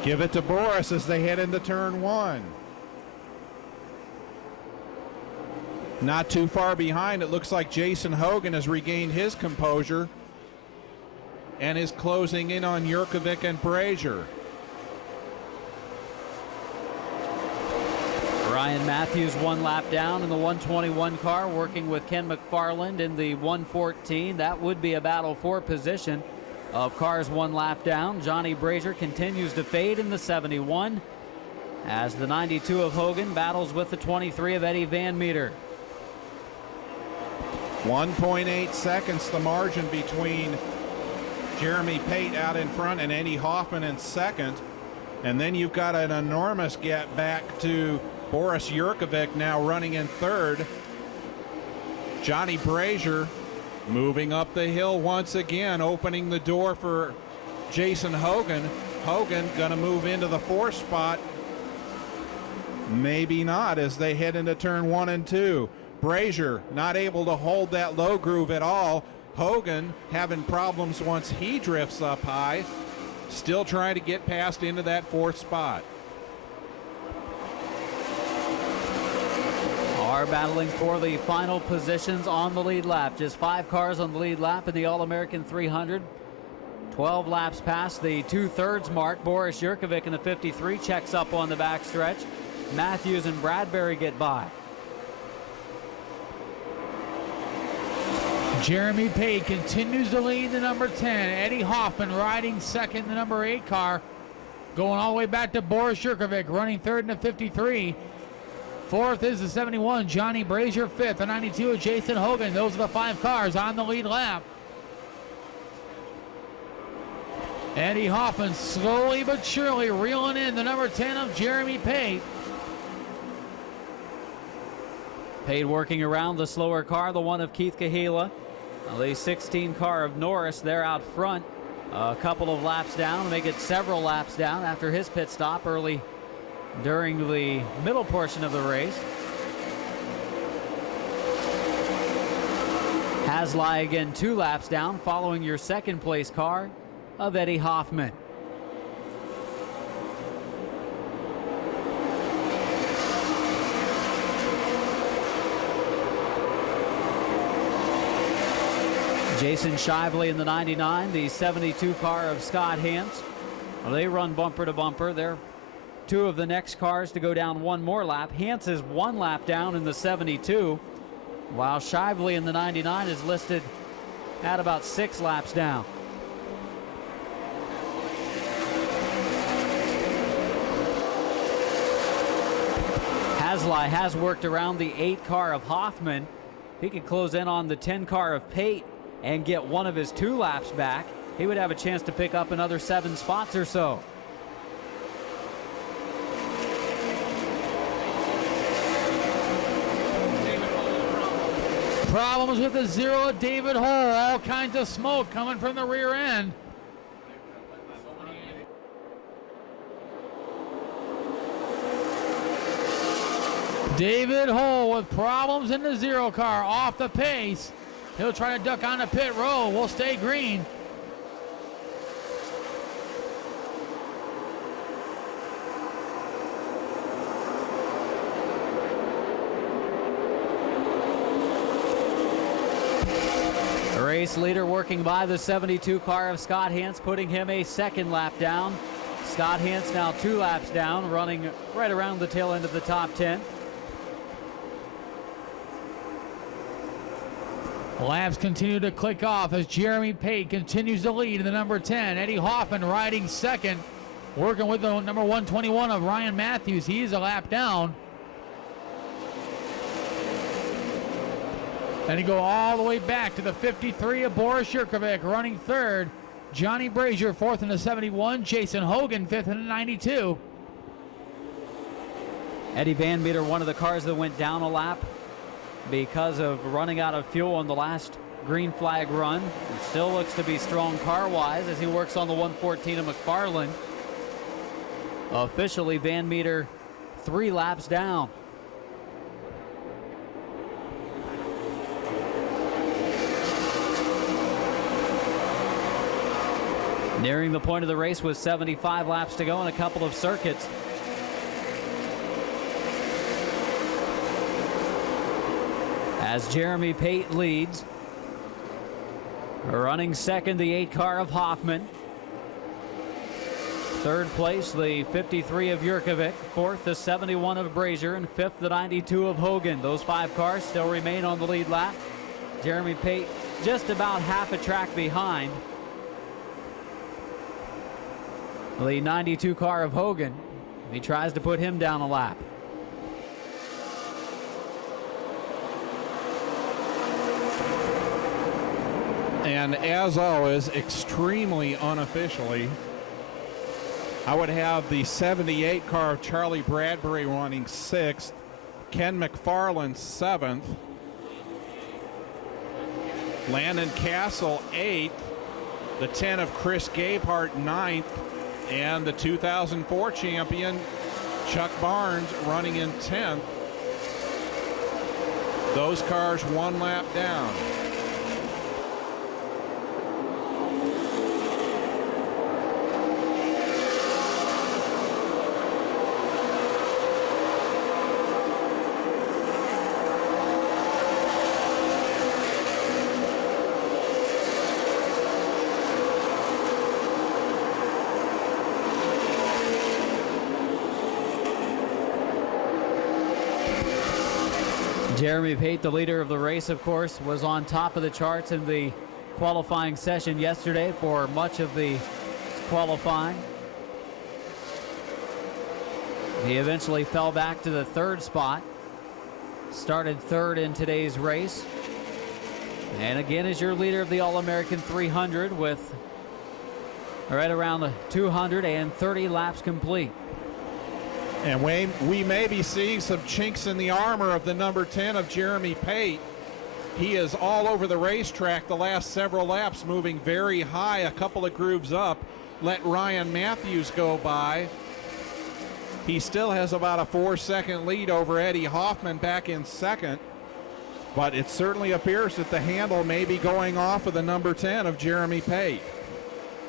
Give it to Boris as they head into turn 1. Not too far behind, it looks like Jason Hogan has regained his composure and is closing in on Yurkovic and Brazier. Ryan Matthews 1 lap down in the 121 car, working with Ken McFarland in the 114. That would be a battle for position of cars 1 lap down. Johnny Brazier continues to fade in the 71 as the 92 of Hogan battles with the 23 of Eddie Van Meter. 1.8 seconds the margin between Jeremy Pate out in front and Eddie Hoffman in 2nd. And then you've got an enormous gap back to Boris Yurkovic now running in 3rd. Johnny Brazier moving up the hill once again, opening the door for Jason Hogan. Hogan gonna move into the 4th spot. Maybe not as they head into turn 1 and 2. Brazier not able to hold that low groove at all. Hogan having problems once he drifts up high. Still trying to get past into that 4th spot. Are battling for the final positions on the lead lap. Just 5 cars on the lead lap in the All-American 300. 12 laps past the 2/3 mark. Boris Yurkovic in the 53 checks up on the backstretch. Matthews and Bradbury get by. Jeremy Pate continues to lead the number 10. Eddie Hoffman riding second, the number 8 car. Going all the way back to Boris Yurkovic, running third in the 53. Fourth is the 71, Johnny Brazier. Fifth, the 92, Jason Hogan. Those are the 5 cars on the lead lap. Eddie Hoffman slowly but surely reeling in the number 10 of Jeremy Pate. Pate working around the slower car, the one of Keith Kahila. The 16 car of Norris, they're out front. A couple of laps down, make it several laps down after his pit stop early during the middle portion of the race. Hasli again 2 laps down following your second place car of Eddie Hoffman. Jason Shively in the 99, the 72 car of Scott Hans. Well, they run bumper to bumper. They're 2 of the next cars to go down 1 more lap. Hans is 1 lap down in the 72, while Shively in the 99 is listed at about 6 laps down. Hasli has worked around the 8 car of Hoffman. If he could close in on the 10 car of Pate and get 1 of his 2 laps back, he would have a chance to pick up another 7 spots or so. Problems with the 0 of David Hull. All kinds of smoke coming from the rear end. David Hull with problems in the 0 car, off the pace. He'll try to duck on the pit row. We'll stay green. Race leader working by the 72 car of Scott Hans, putting him a 2nd lap down. Scott Hans now 2 laps down, running right around the tail end of the top 10. Laps continue to click off as Jeremy Pate continues to lead in the number 10. Eddie Hoffman riding second, working with the number 121 of Ryan Matthews. He is a lap down. And he go all the way back to the 53 of Boris Yurkovic, running third. Johnny Brazier fourth in the 71. Jason Hogan fifth in the 92. Eddie Van Meter, one of the cars that went down a lap because of running out of fuel on the last green flag run. He still looks to be strong car-wise as he works on the 114 of McFarland. Officially, Van Meter 3 laps down. Nearing the point of the race with 75 laps to go and a couple of circuits. As Jeremy Pate leads. Running second, the 8 car of Hoffman. Third place, the 53 of Yurkovic. Fourth, the 71 of Brazier. And fifth, the 92 of Hogan. Those 5 cars still remain on the lead lap. Jeremy Pate just about half a track behind the 92 car of Hogan. He tries to put him down a lap. And as always, extremely unofficially, I would have the 78 car of Charlie Bradbury running 6th, Ken McFarland 7th, Landon Castle 8th, the 10 of Chris Gabehart 9th, and the 2004 champion Chuck Barnes running in 10th. Those cars 1 lap down. Jeremy Pate, the leader of the race, of course, was on top of the charts in the qualifying session yesterday for much of the qualifying. He eventually fell back to the third spot, started third in today's race, and again is your leader of the All-American 300 with right around the 230 laps complete. And we may be seeing some chinks in the armor of the number 10 of Jeremy Pate. He is all over the racetrack the last several laps, moving very high, a couple of grooves up. Let Ryan Matthews go by. He still has about a 4-second lead over Eddie Hoffman back in second. But it certainly appears that the handle may be going off of the number 10 of Jeremy Pate.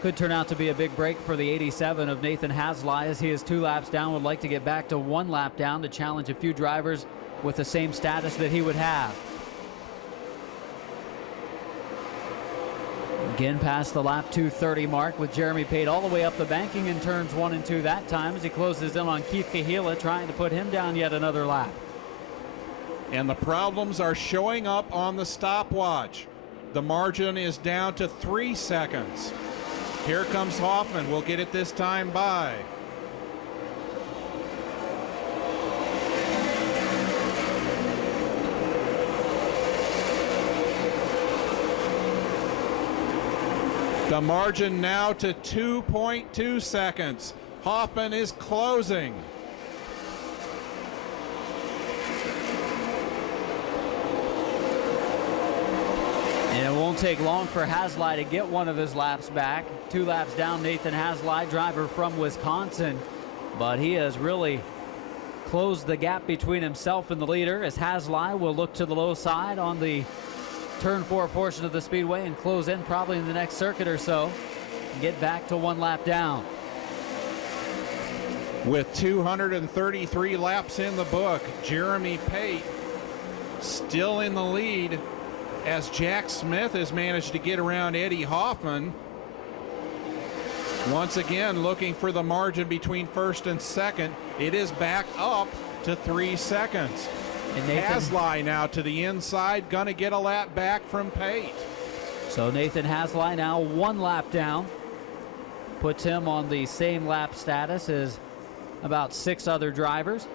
Could turn out to be a big break for the 87 of Nathan Haslai, as he is 2 laps down, would like to get back to 1 lap down to challenge a few drivers with the same status that he would have. Again past the lap 230 mark with Jeremy Pate all the way up the banking in turns 1 and 2 that time, as he closes in on Keith Kahila, trying to put him down yet another lap. And the problems are showing up on the stopwatch. The margin is down to 3 seconds. Here comes Hoffman. We'll get it this time by. The margin now to 2.2 seconds. Hoffman is closing. And it won't take long for Haslai to get one of his laps back. 2 laps down, Nathan Haslai, driver from Wisconsin. But he has really closed the gap between himself and the leader, as Haslai will look to the low side on the turn 4 portion of the speedway and close in probably in the next circuit or so and get back to 1 lap down. With 233 laps in the book, Jeremy Pate still in the lead, as Jack Smith has managed to get around Eddie Hoffman. Once again, looking for the margin between first and second. It is back up to 3 seconds. And Nathan Haslai now to the inside, gonna get a lap back from Pate. So Nathan Haslai now 1 lap down. Puts him on the same lap status as about 6 other drivers.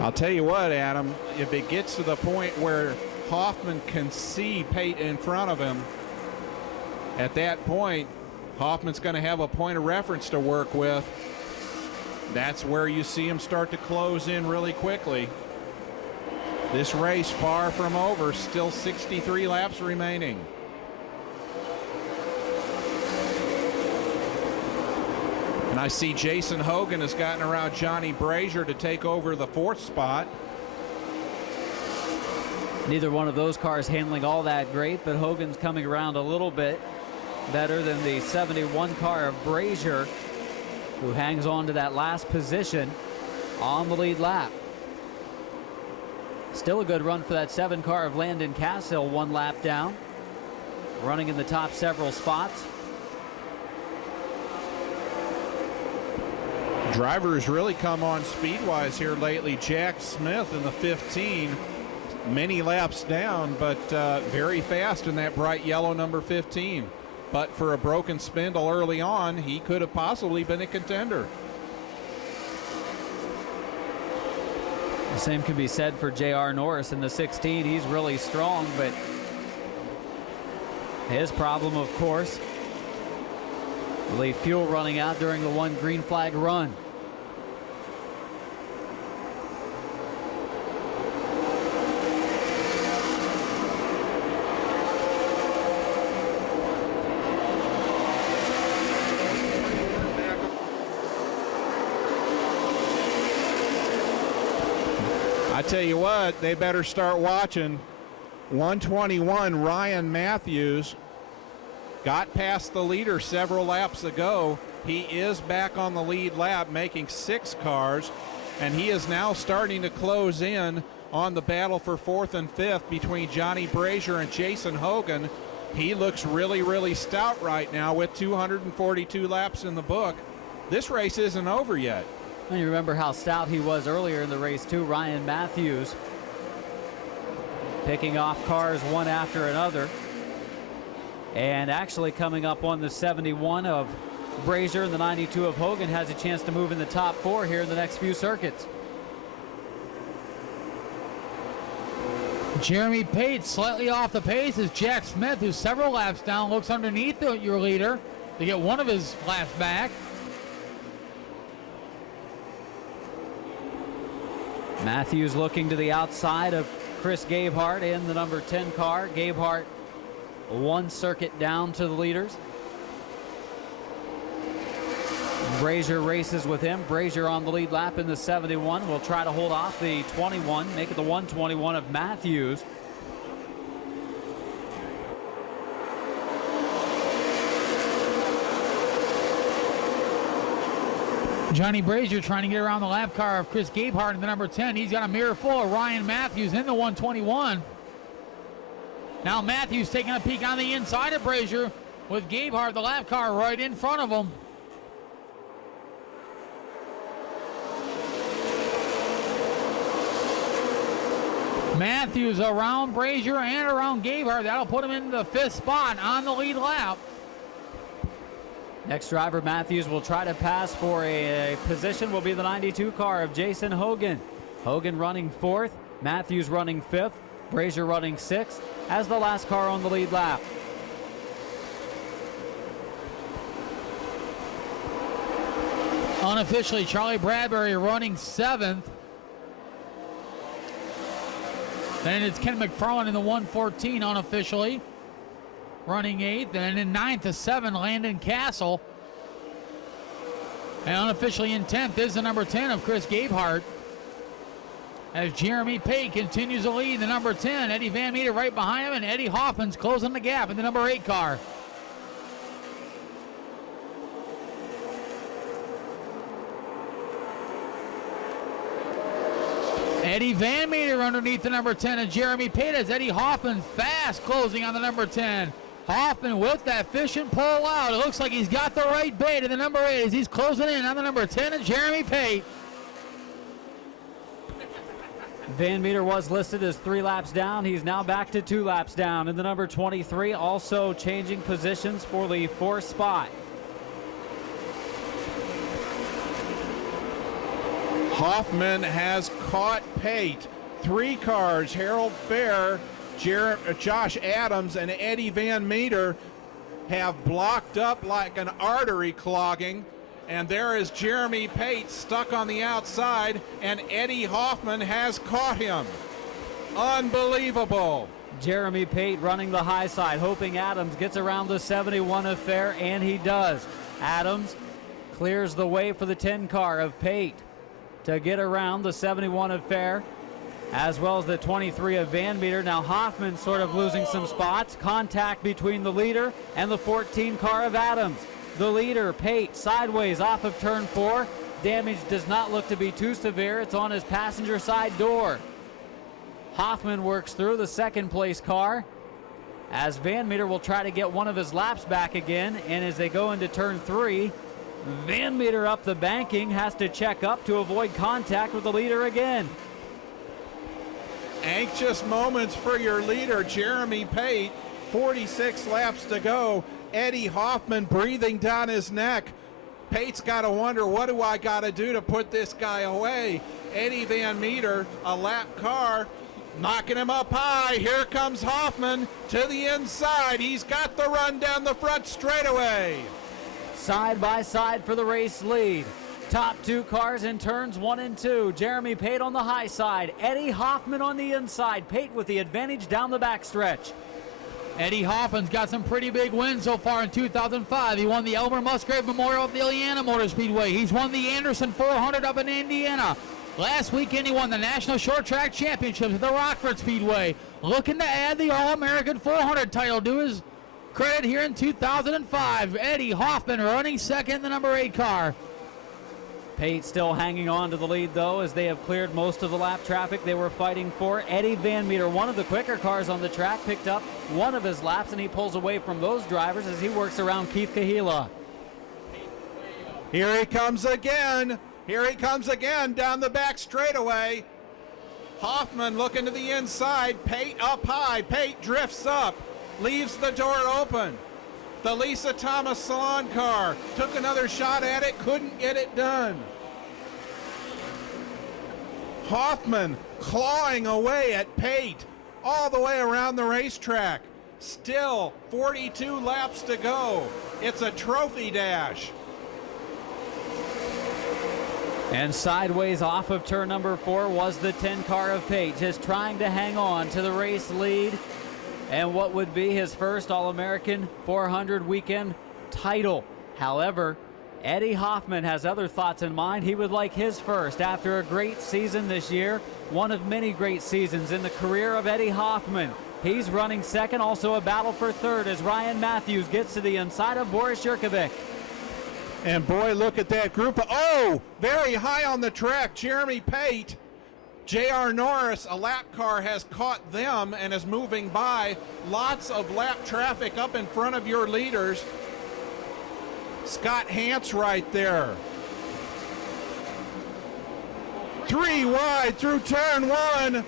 I'll tell you what, Adam, if it gets to the point where Hoffman can see Pate in front of him, at that point, Hoffman's going to have a point of reference to work with. That's where you see him start to close in really quickly. This race far from over, still 63 laps remaining. And I see Jason Hogan has gotten around Johnny Brazier to take over the 4th spot. Neither one of those cars handling all that great, but Hogan's coming around a little bit better than the 71 car of Brazier, who hangs on to that last position on the lead lap. Still a good run for that 7 car of Landon Cassill, 1 lap down, running in the top several spots. Drivers really come on speed-wise here lately. Jack Smith in the 15, many laps down, but very fast in that bright yellow number 15. But for a broken spindle early on, he could have possibly been a contender. The same can be said for J.R. Norris in the 16. He's really strong, but his problem, of course, really fuel running out during the 1 green flag run. I tell you what, they better start watching. 121, Ryan Matthews got past the leader several laps ago. He is back on the lead lap, making 6 cars, and he is now starting to close in on the battle for 4th and 5th between Johnny Brazier and Jason Hogan. He looks really, really stout right now with 242 laps in the book. This race isn't over yet. And you remember how stout he was earlier in the race too. Ryan Matthews picking off cars one after another. And actually coming up on the 71 of Brazier and the 92 of Hogan, has a chance to move in the top 4 here in the next few circuits. Jeremy Pate slightly off the pace as Jack Smith, who's several laps down, looks underneath your leader to get one of his laps back. Matthews looking to the outside of Chris Gabehart in the number 10 car. Gabehart one circuit down to the leaders. Brazier races with him. Brazier on the lead lap in the 71. Will try to hold off the 21, make it the 121 of Matthews. Johnny Brazier trying to get around the lap car of Chris Gabehart in the number 10. He's got a mirror full of Ryan Matthews in the 121. Now Matthews taking a peek on the inside of Brazier with Gabehart, the lap car, right in front of him. Matthews around Brazier and around Gabehart. That'll put him in the 5th spot on the lead lap. Next driver, Matthews, will try to pass for a position, will be the 92 car of Jason Hogan. Hogan running 4th, Matthews running 5th, Brazier running 6th as the last car on the lead lap. Unofficially, Charlie Bradbury running 7th. Then it's Ken McFarland in the 114 unofficially, running 8th. And in 9th to 7, Landon Castle. And unofficially in 10th is the number 10 of Chris Gabehart. As Jeremy Pate continues to lead the number 10. Eddie Van Meter right behind him, and Eddie Hoffman's closing the gap in the number 8 car. Eddie Van Meter underneath the number 10 of Jeremy Pate as Eddie Hoffman fast closing on the number 10. Hoffman with that fishing pole out. It looks like he's got the right bait in the number 8 as he's closing in on the number 10 of Jeremy Pate. Van Meter was listed as 3 laps down. He's now back to 2 laps down in the number 23, also changing positions for the 4th spot. Hoffman has caught Pate. 3 cars, Harold Fair, Josh Adams, and Eddie Van Meter have blocked up like an artery clogging. And there is Jeremy Pate stuck on the outside, and Eddie Hoffman has caught him. Unbelievable. Jeremy Pate running the high side, hoping Adams gets around the 71 of Fair, and he does. Adams clears the way for the 10 car of Pate to get around the 71 of Fair, as well as the 23 of Van Meter. Now Hoffman sort of losing some spots. Contact between the leader and the 14 car of Adams. The leader, Pate, sideways off of turn 4. Damage does not look to be too severe. It's on his passenger side door. Hoffman works through the 2nd place car as Van Meter will try to get one of his laps back again. And as they go into turn 3, Van Meter up the banking, has to check up to avoid contact with the leader again. Anxious moments for your leader, Jeremy Pate. 46 laps to go. Eddie Hoffman breathing down his neck. Pate's got to wonder, what do I got to do to put this guy away? Eddie Van Meter, a lap car, knocking him up high. Here comes Hoffman to the inside. He's got the run down the front straightaway. Side by side for the race lead. Top 2 cars in turns 1 and 2. Jeremy Pate on the high side. Eddie Hoffman on the inside. Pate with the advantage down the backstretch. Eddie Hoffman's got some pretty big wins so far in 2005. He won the Elmer Musgrave Memorial at the Illiana Motor Speedway. He's won the Anderson 400 up in Indiana. Last weekend he won the National Short Track Championships at the Rockford Speedway. Looking to add the All-American 400 title to his credit here in 2005. Eddie Hoffman running 2nd in the number 8 car. Pate still hanging on to the lead, though, as they have cleared most of the lap traffic they were fighting for. Eddie Van Meter, one of the quicker cars on the track, picked up one of his laps, and he pulls away from those drivers as he works around Keith Kahila. Here he comes again. Here he comes again down the back straightaway. Hoffman looking to the inside. Pate up high. Pate drifts up, leaves the door open. The Lisa Thomas Salon car took another shot at it, couldn't get it done. Hoffman clawing away at Pate all the way around the racetrack. Still 42 laps to go. It's a trophy dash. And sideways off of turn number 4 was the 10 car of Pate, just trying to hang on to the race lead and what would be his first All-American 400 weekend title. However, Eddie Hoffman has other thoughts in mind. He would like his first after a great season this year, one of many great seasons in the career of Eddie Hoffman. He's running second, also a battle for third as Ryan Matthews gets to the inside of Boris Yurkovic. And boy, look at that group. Oh, very high on the track, Jeremy Pate. J.R. Norris, a lap car, has caught them and is moving by. Lots of lap traffic up in front of your leaders. Scott Hance right there. 3 wide through turn 1.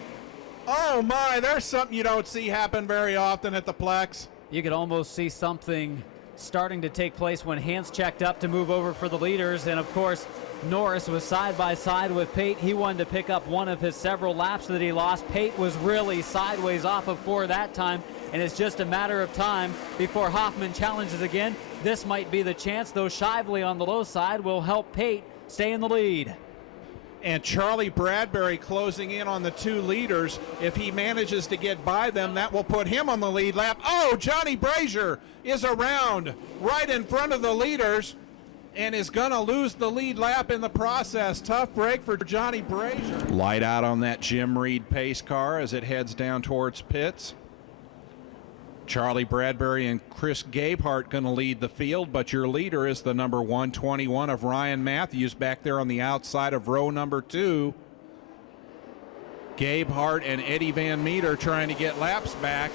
Oh my, there's something you don't see happen very often at the Plex. You could almost see something starting to take place when Hance checked up to move over for the leaders, and of course Norris was side by side with Pate. He wanted to pick up one of his several laps that he lost. Pate was really sideways off of 4 that time, and it's just a matter of time before Hoffman challenges again. This might be the chance, though Shively on the low side will help Pate stay in the lead. And Charlie Bradbury closing in on the 2 leaders. If he manages to get by them, that will put him on the lead lap. Oh, Johnny Brazier is around right in front of the leaders and is going to lose the lead lap in the process. Tough break for Johnny Brazier. Light out on that Jim Reed pace car as it heads down towards pits. Charlie Bradbury and Chris Gabehart going to lead the field, but your leader is the number 121 of Ryan Matthews back there on the outside of row number 2. Gabehart and Eddie Van Meter trying to get laps back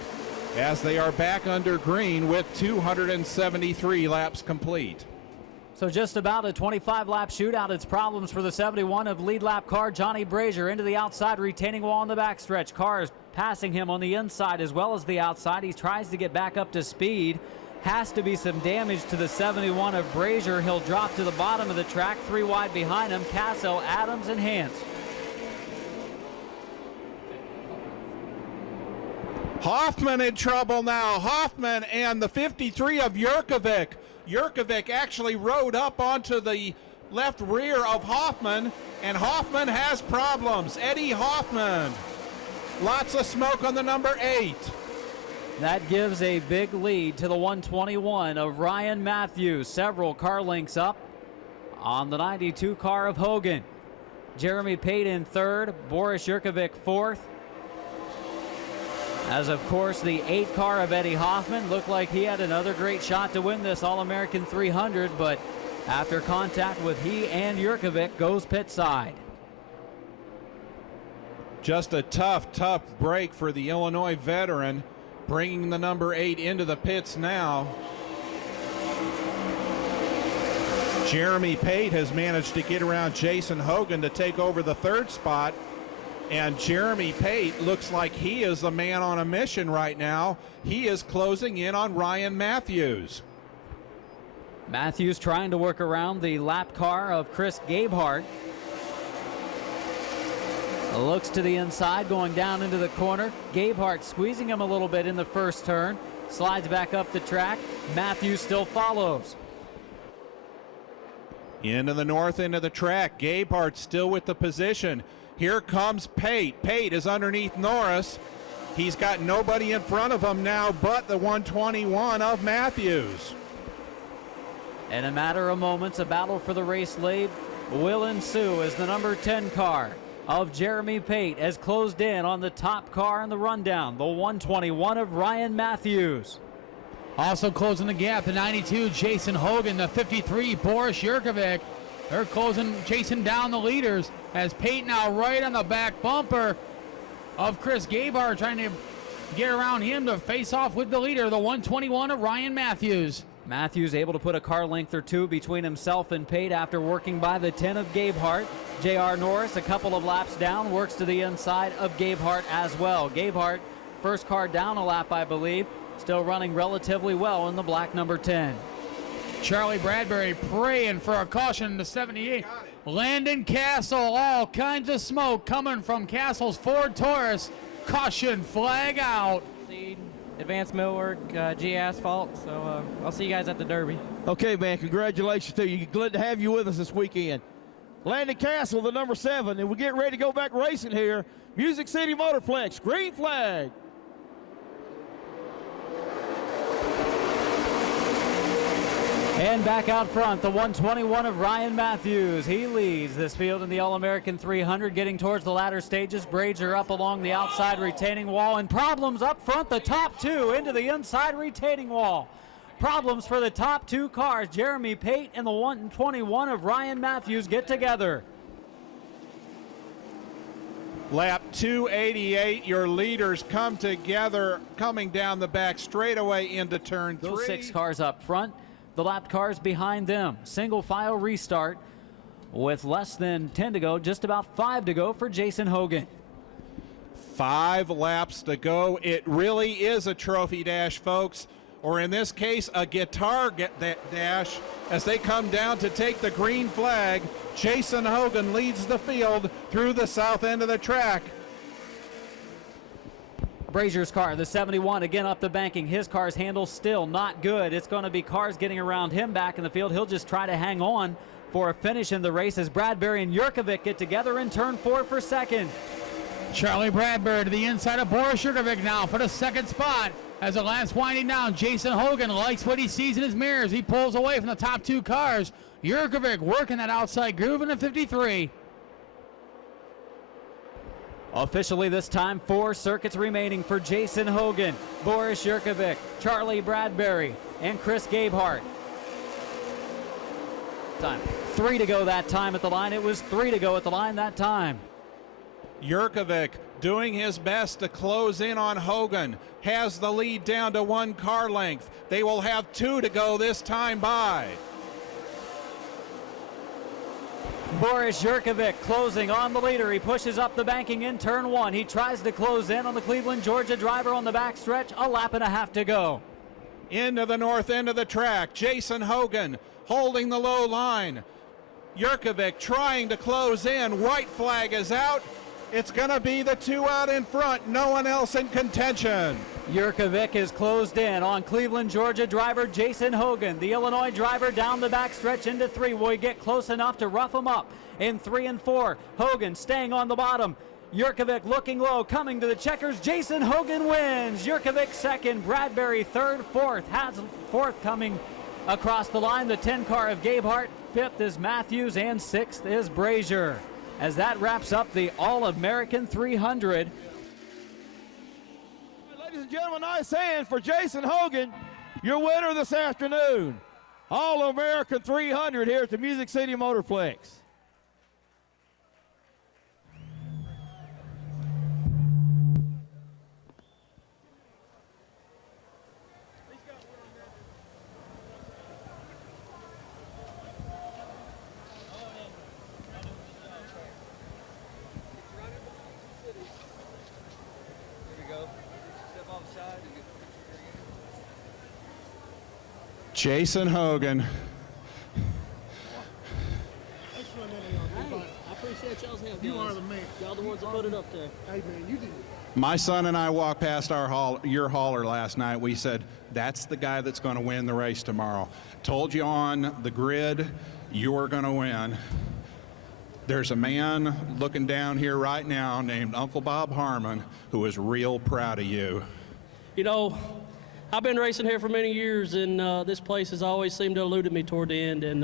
as they are back under green with 273 laps complete. So just about a 25-lap shootout. It's problems for the 71 of lead lap car Johnny Brazier into the outside, retaining wall on the backstretch. Cars passing him on the inside as well as the outside. He tries to get back up to speed. Has to be some damage to the 71 of Brazier. He'll drop to the bottom of the track. 3 wide behind him, Cassell, Adams, and Hance. Hoffman in trouble now. Hoffman and the 53 of Yurkovic. Yurkovic actually rode up onto the left rear of Hoffman, and Hoffman has problems. Eddie Hoffman. Lots of smoke on the number 8. That gives a big lead to the 121 of Ryan Matthews. Several car links up on the 92 car of Hogan. Jeremy Pate in third, Boris Yurkovic fourth. As of course the 8 car of Eddie Hoffman looked like he had another great shot to win this All-American 300, but after contact with he and Yurkovic goes pit side. Just a tough break for the Illinois veteran, bringing the number 8 into the pits now. Jeremy Pate has managed to get around Jason Hogan to take over the 3rd spot. And Jeremy Pate looks like he is the man on a mission right now. He is closing in on Ryan Matthews. Matthews trying to work around the lap car of Chris Gabehart. Looks to the inside, going down into the corner. Gabehart squeezing him a little bit in the first turn. Slides back up the track. Matthews still follows. Into the north end of the track. Gabehart still with the position. Here comes Pate. Pate is underneath Norris. He's got nobody in front of him now but the 121 of Matthews. In a matter of moments, a battle for the race lead will ensue as the number 10 car of Jeremy Pate has closed in on the top car in the rundown, the 121 of Ryan Matthews. Also closing the gap, the 92, Jason Hogan, the 53, Boris Yurkovic. They're chasing down the leaders as Pate now right on the back bumper of Chris Gabehart, trying to get around him to face off with the leader, the 121 of Ryan Matthews. Matthews able to put a car length or two between himself and Pate after working by the 10 of Gabehart. J.R. Norris, a couple of laps down, works to the inside of Gabehart as well. Gabehart, first car down a lap, I believe, still running relatively well in the black number 10. Charlie Bradbury praying for a caution to 78. Landon Castle, all kinds of smoke coming from Castle's Ford Taurus. Caution flag out. Advanced millwork, G asphalt. So I'll see you guys at the Derby. Okay, man, congratulations to you. Glad to have you with us this weekend. Landon Castle, the number 7, and we're getting ready to go back racing here. Music City Motorplex, green flag. And back out front, the 121 of Ryan Matthews. He leads this field in the All-American 300, getting towards the latter stages. Brazier up along the outside retaining wall, and problems up front, the top two into the inside retaining wall. Problems for the top two cars. Jeremy Pate and the 121 of Ryan Matthews get together. Lap 288, your leaders come together, coming down the back straightaway into turn 3. Those 6 cars up front, the lapped cars behind them. Single file restart with less than 10 to go, just about 5 to go for Jason Hogan. 5 laps to go. It really is a trophy dash, folks, or in this case, a guitar dash as they come down to take the green flag. Jason Hogan leads the field through the south end of the track. Brazier's car, the 71, again up the banking. His car's handle still not good. It's going to be cars getting around him back in the field. He'll just try to hang on for a finish in the race as Bradbury and Jurkovic get together in turn 4 for second. Charlie Bradbury to the inside of Boris Jurkovic now for the second spot. As the lap's winding down, Jason Hogan likes what he sees in his mirrors. He pulls away from the top 2 cars. Jurkovic working that outside groove in the 53. Officially this time, 4 circuits remaining for Jason Hogan, Boris Jurkovic, Charlie Bradbury, and Chris Gabehart. 3 to go that time at the line. It was 3 to go at the line that time. Jurkovic doing his best to close in on Hogan. Has the lead down to 1 car length. They will have 2 to go this time by. Boris Jurkovic closing on the leader. He pushes up the banking in turn 1. He tries to close in on the Cleveland, Georgia driver on the backstretch. A lap and a half to go. Into the north end of the track. Jason Hogan holding the low line. Jurkovic trying to close in. White flag is out. It's going to be the 2 out in front. No one else in contention. Jurkovic is closed in on Cleveland, Georgia driver Jason Hogan. The Illinois driver down the backstretch into 3. Will he get close enough to rough him up in 3 and 4? Hogan staying on the bottom. Jurkovic looking low, coming to the checkers. Jason Hogan wins. Jurkovic second, Bradbury third, fourth. Has fourth coming across the line. The 10 car of Gabehart. 5th is Matthews and 6th is Brazier. As that wraps up the All-American 300. Ladies and gentlemen, nice hand for Jason Hogan, your winner this afternoon. All-American 300 here at the Music City Motorplex. Jason Hogan. I appreciate y'all's help. You are the man. Y'all the ones that put it up there. Hey, man, you did. My son and I walked past your hauler last night. We said, that's the guy that's going to win the race tomorrow. Told you on the grid, you're going to win. There's a man looking down here right now named Uncle Bob Harmon who is real proud of you. You know, I've been racing here for many years, and this place has always seemed to elude me toward the end. And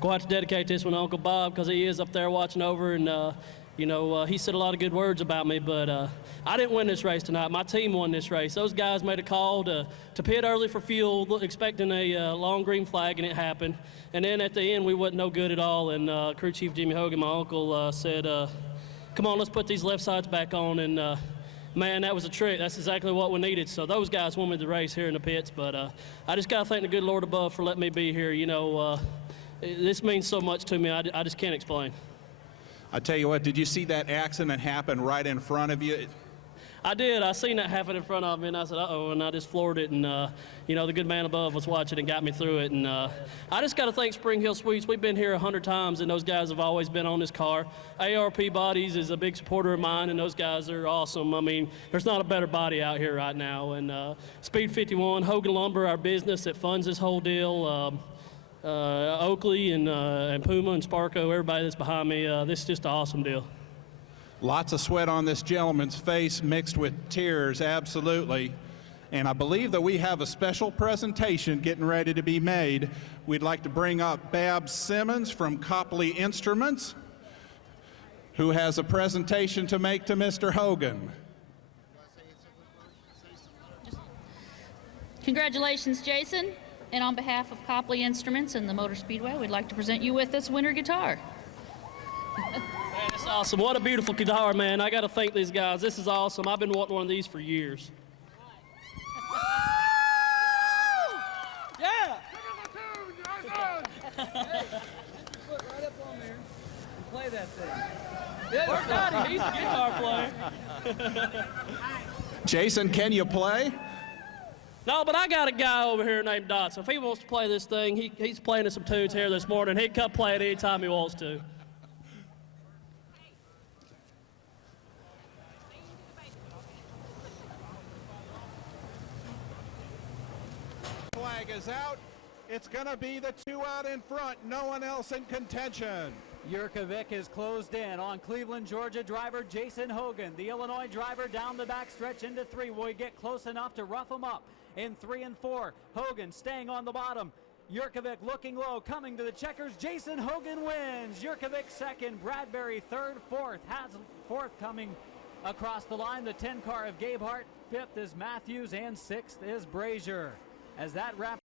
going to dedicate this one to Uncle Bob because he is up there watching over. And You know, he said a lot of good words about me, but I didn't win this race tonight. My team won this race. Those guys made a call to pit early for fuel, expecting a long green flag, and it happened. And then at the end, we wasn't no good at all, and Crew Chief Jimmy Hogan, my uncle, said, come on, let's put these left sides back on, and man, that was a trick. That's exactly what we needed. So those guys won me the race here in the pits, but I just got to thank the good Lord above for letting me be here. You know, this means so much to me, I just can't explain. I tell you what, did you see that accident happen right in front of you? I did. I seen that happen in front of me, and I said, uh-oh, and I just floored it, and, you know, the good man above was watching and got me through it. And I just got to thank Spring Hill Suites. We've been here 100 times, and those guys have always been on this car. ARP Bodies is a big supporter of mine, and those guys are awesome. I mean, there's not a better body out here right now. And Speed 51, Hogan Lumber, our business that funds this whole deal, Oakley and Puma and Sparko, everybody that's behind me, this is just an awesome deal. Lots of sweat on this gentleman's face mixed with tears, absolutely. And I believe that we have a special presentation getting ready to be made. We'd like to bring up Babs Simmons from Copley Instruments, who has a presentation to make to Mr. Hogan. Congratulations, Jason. And on behalf of Copley Instruments and the Motor Speedway, we'd like to present you with this winter guitar. Man, it's awesome. What a beautiful guitar, man. I got to thank these guys. This is awesome. I've been wanting one of these for years. Yeah! Put right up on there and play that thing. Where's Daddy? He's a guitar player. Jason, can you play? No, but I got a guy over here named Dot, so if he wants to play this thing, he's playing some tunes here this morning. He'd come play it anytime he wants to. Flag is out. It's going to be the two out in front. No one else in contention. Yurkovic is closed in on Cleveland, Georgia driver Jason Hogan. The Illinois driver down the backstretch into 3. Will he get close enough to rough him up in 3 and 4? Hogan staying on the bottom. Yurkovic looking low, coming to the checkers. Jason Hogan wins. Yurkovic second, Bradbury third, fourth. Fourth coming across the line. The 10 car of Gabe Hart. Fifth is Matthews, and sixth is Brazier. As that wraps